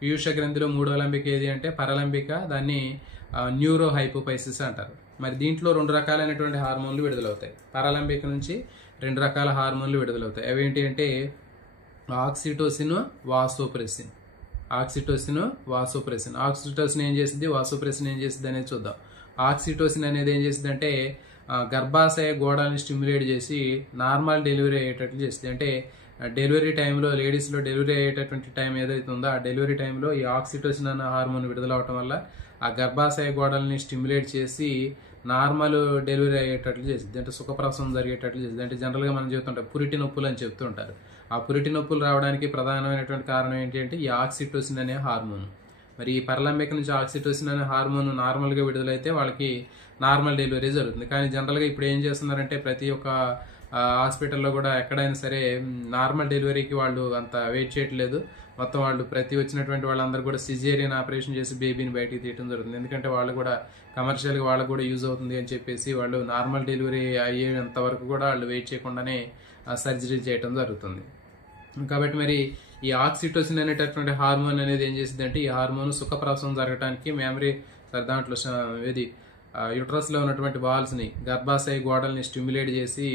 పీయూష గ్రంథిలో మూడో లంబిక ఏది అంటే పరలంబిక, దాన్ని న్యూరో హైపోపైసిస్ అంటారు. మరి దీంట్లో 2 రకాలైనటువంటి హార్మోన్లు విడుదలవుతాయి. పరలంబిక నుంచి 2 రకాల హార్మోన్లు విడుదలవుతాయి. అవేంటి అంటే oxytocin, vasopressin. Oxytocin, vasopressin. Oxytocin ఏం చేసింది, వాసోప్రెసిన్ ఏం చేసింది అనేది చూద్దాం. ఆక్సిటోసిన్ అనేది ఏం చేసింది అంటే గర్భాశయ గోడల్ని స్టిమ్యులేట్ చేసి నార్మల్ డెలివరీ అయ్యేటట్లు చేస్తుంది. అంటే డెలివరీ టైంలో, లేడీస్లో డెలివరీ అయ్యేటటువంటి టైం ఏదైతే ఉందో ఆ డెలివరీ టైంలో ఈ ఆక్సిటోసిన్ అన్న హార్మోన్ విడుదలవటం వల్ల ఆ గర్భాశయ గోడల్ని స్టిమ్యులేట్ చేసి నార్మల్ డెలివరీ అయ్యేటట్లు చేసింది. అంటే సుఖప్రసవం జరిగేటట్లు చేసింది. అంటే జనరల్గా మనం చెప్తుంటాం పురిటి నొప్పులు అని చెప్తుంటారు. ఆ పురిటి నొప్పులు రావడానికి ప్రధానమైనటువంటి కారణం ఏంటి అంటే ఈ ఆక్సిటోసిన్ అనే హార్మోన్. మరి ఈ పరలంబిక నుంచి ఆక్సిటోసిన్ అనే హార్మోన్ నార్మల్గా విడుదలైతే వాళ్ళకి నార్మల్ డెలివరీ జరుగుతుంది. కానీ జనరల్గా ఇప్పుడు ఏం చేస్తున్నారంటే ప్రతి ఒక్క హాస్పిటల్లో కూడా ఎక్కడైనా సరే నార్మల్ డెలివరీకి వాళ్ళు అంత వెయిట్ చేయట్లేదు. మొత్తం వాళ్ళు ప్రతి వచ్చినటువంటి వాళ్ళందరూ కూడా సిజేరియన్ ఆపరేషన్ చేసి బేబీని బయటికి తీయడం జరుగుతుంది. ఎందుకంటే వాళ్ళు కూడా కమర్షియల్గా వాళ్ళకు కూడా యూజ్ అవుతుంది అని చెప్పేసి వాళ్ళు నార్మల్ డెలివరీ అయ్యేంత వరకు కూడా వాళ్ళు వెయిట్ చేయకుండానే సర్జరీ చేయడం జరుగుతుంది. కాబట్టి మరి ఈ ఆక్సిటోసిన్ అనేటటువంటి హార్మోన్ అనేది ఏం చేసింది అంటే ఈ హార్మోన్ సుఖప్రసవం జరగడానికి మెమరీ దాంట్లో ఇది యూట్రస్లో ఉన్నటువంటి వాల్స్ని, గర్భాశయ గోడల్ని స్టిమ్యులేట్ చేసి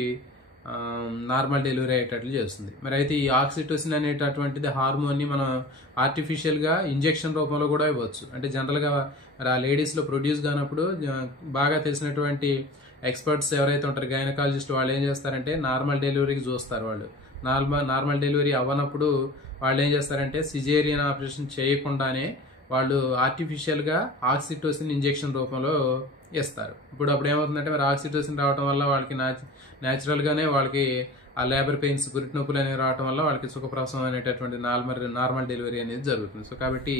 నార్మల్ డెలివరీ అయ్యేటట్లు చేస్తుంది. మరి అయితే ఈ ఆక్సిటోసిన్ అనేటటువంటిది హార్మోన్ని మనం ఆర్టిఫిషియల్గా ఇంజెక్షన్ రూపంలో కూడా ఇవ్వచ్చు. అంటే జనరల్గా మరి ఆ లేడీస్లో ప్రొడ్యూస్ కానప్పుడు బాగా తెలిసినటువంటి ఎక్స్పర్ట్స్ ఎవరైతే ఉంటారు గైనకాలజిస్ట్ వాళ్ళు ఏం చేస్తారంటే నార్మల్ డెలివరీకి చూస్తారు. వాళ్ళు నార్మల్ డెలివరీ అవ్వనప్పుడు వాళ్ళు ఏం చేస్తారంటే సిజేరియన్ ఆపరేషన్ చేయకుండానే వాళ్ళు ఆర్టిఫిషియల్గా ఆక్సిటోసిన్ ఇంజెక్షన్ రూపంలో ఇస్తారు. అప్పుడు ఏమవుతుందంటే మరి ఆక్సిటోసిన్ రావడం వల్ల వాళ్ళకి న్యాచురల్గానే వాళ్ళకి ఆ లేబర్ పెయిన్స్, పురిటి నొప్పులు అనేవి రావడం వల్ల వాళ్ళకి సుఖప్రసవం అనేటటువంటి నార్మల్ డెలివరీ అనేది జరుగుతుంది. సో కాబట్టి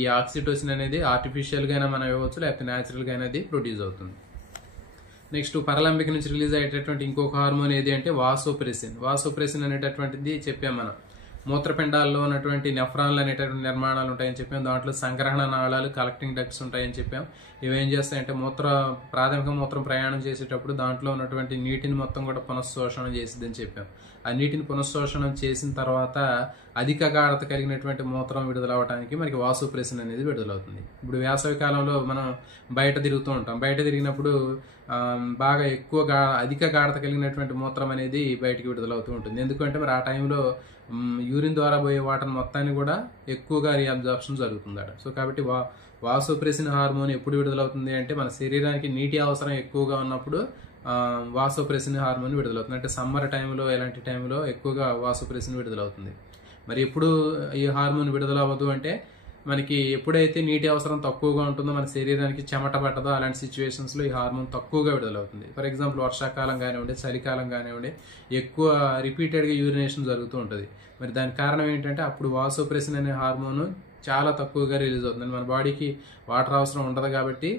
ఈ ఆక్సిటోసిన్ అనేది ఆర్టిఫిషియల్గా అయినా మనం ఇవ్వచ్చు, లేకపోతే న్యాచురల్గా అనేది ప్రొడ్యూస్ అవుతుంది. నెక్స్ట్ పరలంబిక నుంచి రిలీజ్ అయ్యేటటువంటి ఇంకొక హార్మోన్ ఏది అంటే వాసోప్రెసిన్. వాసోప్రెసిన్ అనేటటువంటిది చెప్పాం మనం. మూత్రపిండాల్లో ఉన్నటువంటి నెఫ్రాన్లు అనేటటువంటి నిర్మాణాలు ఉంటాయని చెప్పాం. దాంట్లో సంగ్రహణ నాళాలు, కలెక్టింగ్ డక్ట్స్ ఉంటాయని చెప్పాం. ఇవేం చేస్తాయంటే ప్రాథమిక మూత్రం ప్రయాణం చేసేటప్పుడు దాంట్లో ఉన్నటువంటి నీటిని మొత్తం కూడా పునఃశోషణం చేసిద్దని చెప్పాం. ఆ నీటిని పునఃశోషణం చేసిన తర్వాత అధిక గాఢత కలిగినటువంటి మూత్రం విడుదలవడానికి మనకి వాసోప్రెసిన్ అనేది విడుదలవుతుంది. ఇప్పుడు వేసవి కాలంలో మనం బయట తిరుగుతూ ఉంటాం. బయట తిరిగినప్పుడు బాగా అధిక గాఢత కలిగినటువంటి మూత్రం అనేది బయటికి విడుదలవుతూ ఉంటుంది. ఎందుకంటే మరి ఆ టైంలో యూరిన్ ద్వారా పోయే వాటర్ మొత్తాన్ని కూడా ఎక్కువగా రీఅబ్జార్ప్షన్ జరుగుతుందట. సో కాబట్టి వాసోప్రెసిన్ హార్మోన్ ఎప్పుడు విడుదలవుతుంది అంటే మన శరీరానికి నీటి అవసరం ఎక్కువగా ఉన్నప్పుడు వాసోప్రెసిన్ హార్మోన్ విడుదలవుతుంది. అంటే సమ్మర్ టైంలో ఎలాంటి టైంలో ఎక్కువగా వాసోప్రెసిన్ విడుదలవుతుంది. మరి ఎప్పుడు ఈ హార్మోన్ విడుదలవ్వదు అంటే మనకి ఎప్పుడైతే నీటి అవసరం తక్కువగా ఉంటుందో, మన శరీరానికి చెమట పట్టదో అలాంటి సిచ్యువేషన్స్లో ఈ హార్మోన్ తక్కువగా విడుదలవుతుంది. ఫర్ ఎగ్జాంపుల్ వర్షాకాలం కానివ్వండి, చలికాలం కానివ్వండి, ఎక్కువ రిపీటెడ్గా యూరినేషన్ జరుగుతూ ఉంటుంది. మరి దానికి కారణం ఏంటంటే అప్పుడు వాసోప్రెసిన్ అనే హార్మోన్ చాలా తక్కువగా రిలీజ్ అవుతుంది. మన బాడీకి వాటర్ అవసరం ఉండదు కాబట్టి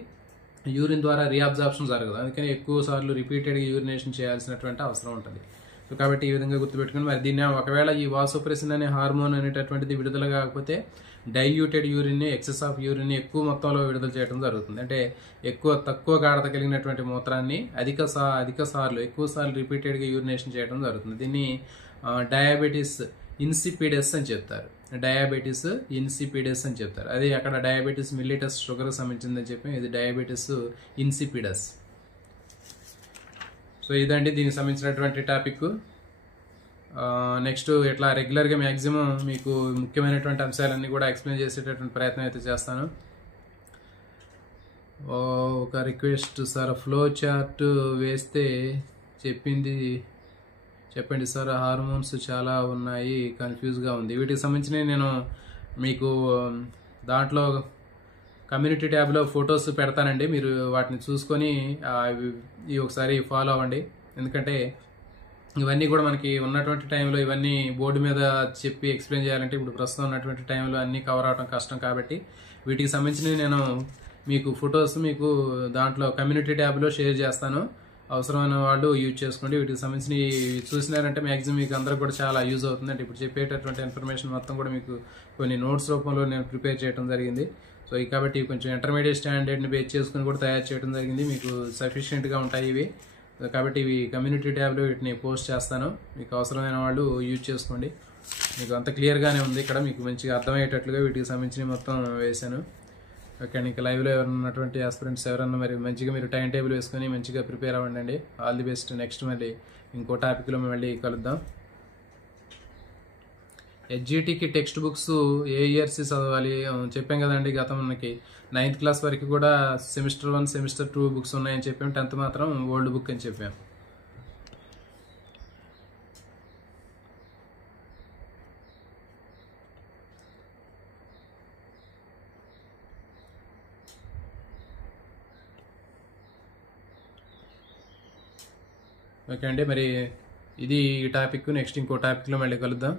యూరిన్ ద్వారా రీఅబ్జార్ప్షన్ జరగదు. అందుకని ఎక్కువ సార్లు రిపీటెడ్గా యూరినేషన్ చేయాల్సినటువంటి అవసరం ఉంటుంది. సో కాబట్టి ఈ విధంగా గుర్తుపెట్టుకుని మరి దీన్ని ఒకవేళ ఈ వాసోప్రెసిన్ అనే హార్మోన్ అనేటటువంటిది విడుదల కాకపోతే డైల్యూటెడ్ యూరిన్ని, ఎక్సెస్ ఆఫ్ యూరిన్ని ఎక్కువ మొత్తంలో విడుదల చేయడం జరుగుతుంది. అంటే తక్కువ గాఢత కలిగినటువంటి మూత్రాన్ని ఎక్కువ సార్లు రిపీటెడ్గా యూరినేషన్ చేయడం జరుగుతుంది. దీన్ని డయాబెటీస్ ఇన్సిపిడస్ అని చెప్తారు. డయాబెటీస్ ఇన్సిపిడస్ అని చెప్తారు. అది అక్కడ డయాబెటీస్ మిల్లిటస్ షుగర్ సంబంధించిందని చెప్పి ఇది డయాబెటీస్ ఇన్సిపిడస్. సో ఇదండి దీనికి సంబంధించినటువంటి టాపిక్. నెక్స్ట్ ఇట్లా రెగ్యులర్గా మ్యాక్సిమం మీకు ముఖ్యమైనటువంటి అంశాలన్నీ కూడా ఎక్స్ప్లెయిన్ చేసేటటువంటి ప్రయత్నం అయితే చేస్తాను. ఒక రిక్వెస్ట్ సార్, ఫ్లో చార్ట్ వేస్తే చెప్పండి సార్. హార్మోన్స్ చాలా ఉన్నాయి, కన్ఫ్యూజ్గా ఉంది. వీటికి సంబంధించి నేను మీకు దాంట్లో కమ్యూనిటీ ట్యాబ్లో ఫొటోస్ పెడతానండి. మీరు వాటిని చూసుకొని ఒకసారి ఫాలో అవ్వండి. ఎందుకంటే ఇవన్నీ కూడా మనకి ఉన్నటువంటి టైంలో ఇవన్నీ బోర్డు మీద చెప్పి ఎక్స్ప్లెయిన్ చేయాలంటే ఇప్పుడు ప్రస్తుతం ఉన్నటువంటి టైంలో అన్నీ కవర్ అవడం కష్టం. కాబట్టి వీటికి సంబంధించి నేను మీకు ఫొటోస్ మీకు దాంట్లో కమ్యూనిటీ ట్యాబ్లో షేర్ చేస్తాను. అవసరమైన వాళ్ళు యూజ్ చేసుకోండి. వీటికి సంబంధించి చూసినారంటే మ్యాక్సిమం మీకు అందరికి కూడా చాలా యూజ్ అవుతుంది. అంటే ఇప్పుడు చెప్పేటటువంటి ఇన్ఫర్మేషన్ మొత్తం కూడా మీకు కొన్ని నోట్స్ రూపంలో నేను ప్రిపేర్ చేయడం జరిగింది. సో కాబట్టి కొంచెం ఇంటర్మీడియట్ స్టాండర్డ్ని బేస్ చేసుకుని కూడా తయారు చేయడం జరిగింది. మీకు సఫిషియెంట్గా ఉంటాయి ఇవి. కాబట్టి ఇవి కమ్యూనిటీ ట్యాబ్లో వీటిని పోస్ట్ చేస్తాను. మీకు అవసరమైన వాళ్ళు యూజ్ చేసుకోండి. మీకు అంత క్లియర్గానే ఉంది. ఇక్కడ మీకు మంచిగా అర్థమయ్యేటట్లుగా వీటికి సంబంధించి మొత్తం వేశాను. ఓకే అండి. ఇంకా లైవ్లో ఎవరైనా ఉన్నటువంటి ఆస్పిరెంట్స్ ఎవరన్నా మరి మంచిగా మీరు టైం టేబుల్ వేసుకొని మంచిగా ప్రిపేర్ అవ్వండి. All the best. నెక్స్ట్ మళ్ళీ ఇంకో టాపిక్లో మళ్ళీ కలుద్దాం. హెచ్జిటికి టెక్స్ట్ బుక్స్ ఏ ఇయర్స్ చదవాలి చెప్పాం కదండి. గతం మనకి 9th క్లాస్ వరకు కూడా సెమిస్టర్ 1 సెమిస్టర్ 2 బుక్స్ ఉన్నాయని చెప్పాం. 10th మాత్రం ఓల్డ్ బుక్ అని చెప్పాం. ఓకే అండి. మరి ఇది ఈ టాపిక్. నెక్స్ట్ ఇంకో టాపిక్లో మళ్ళీ కలుద్దాం.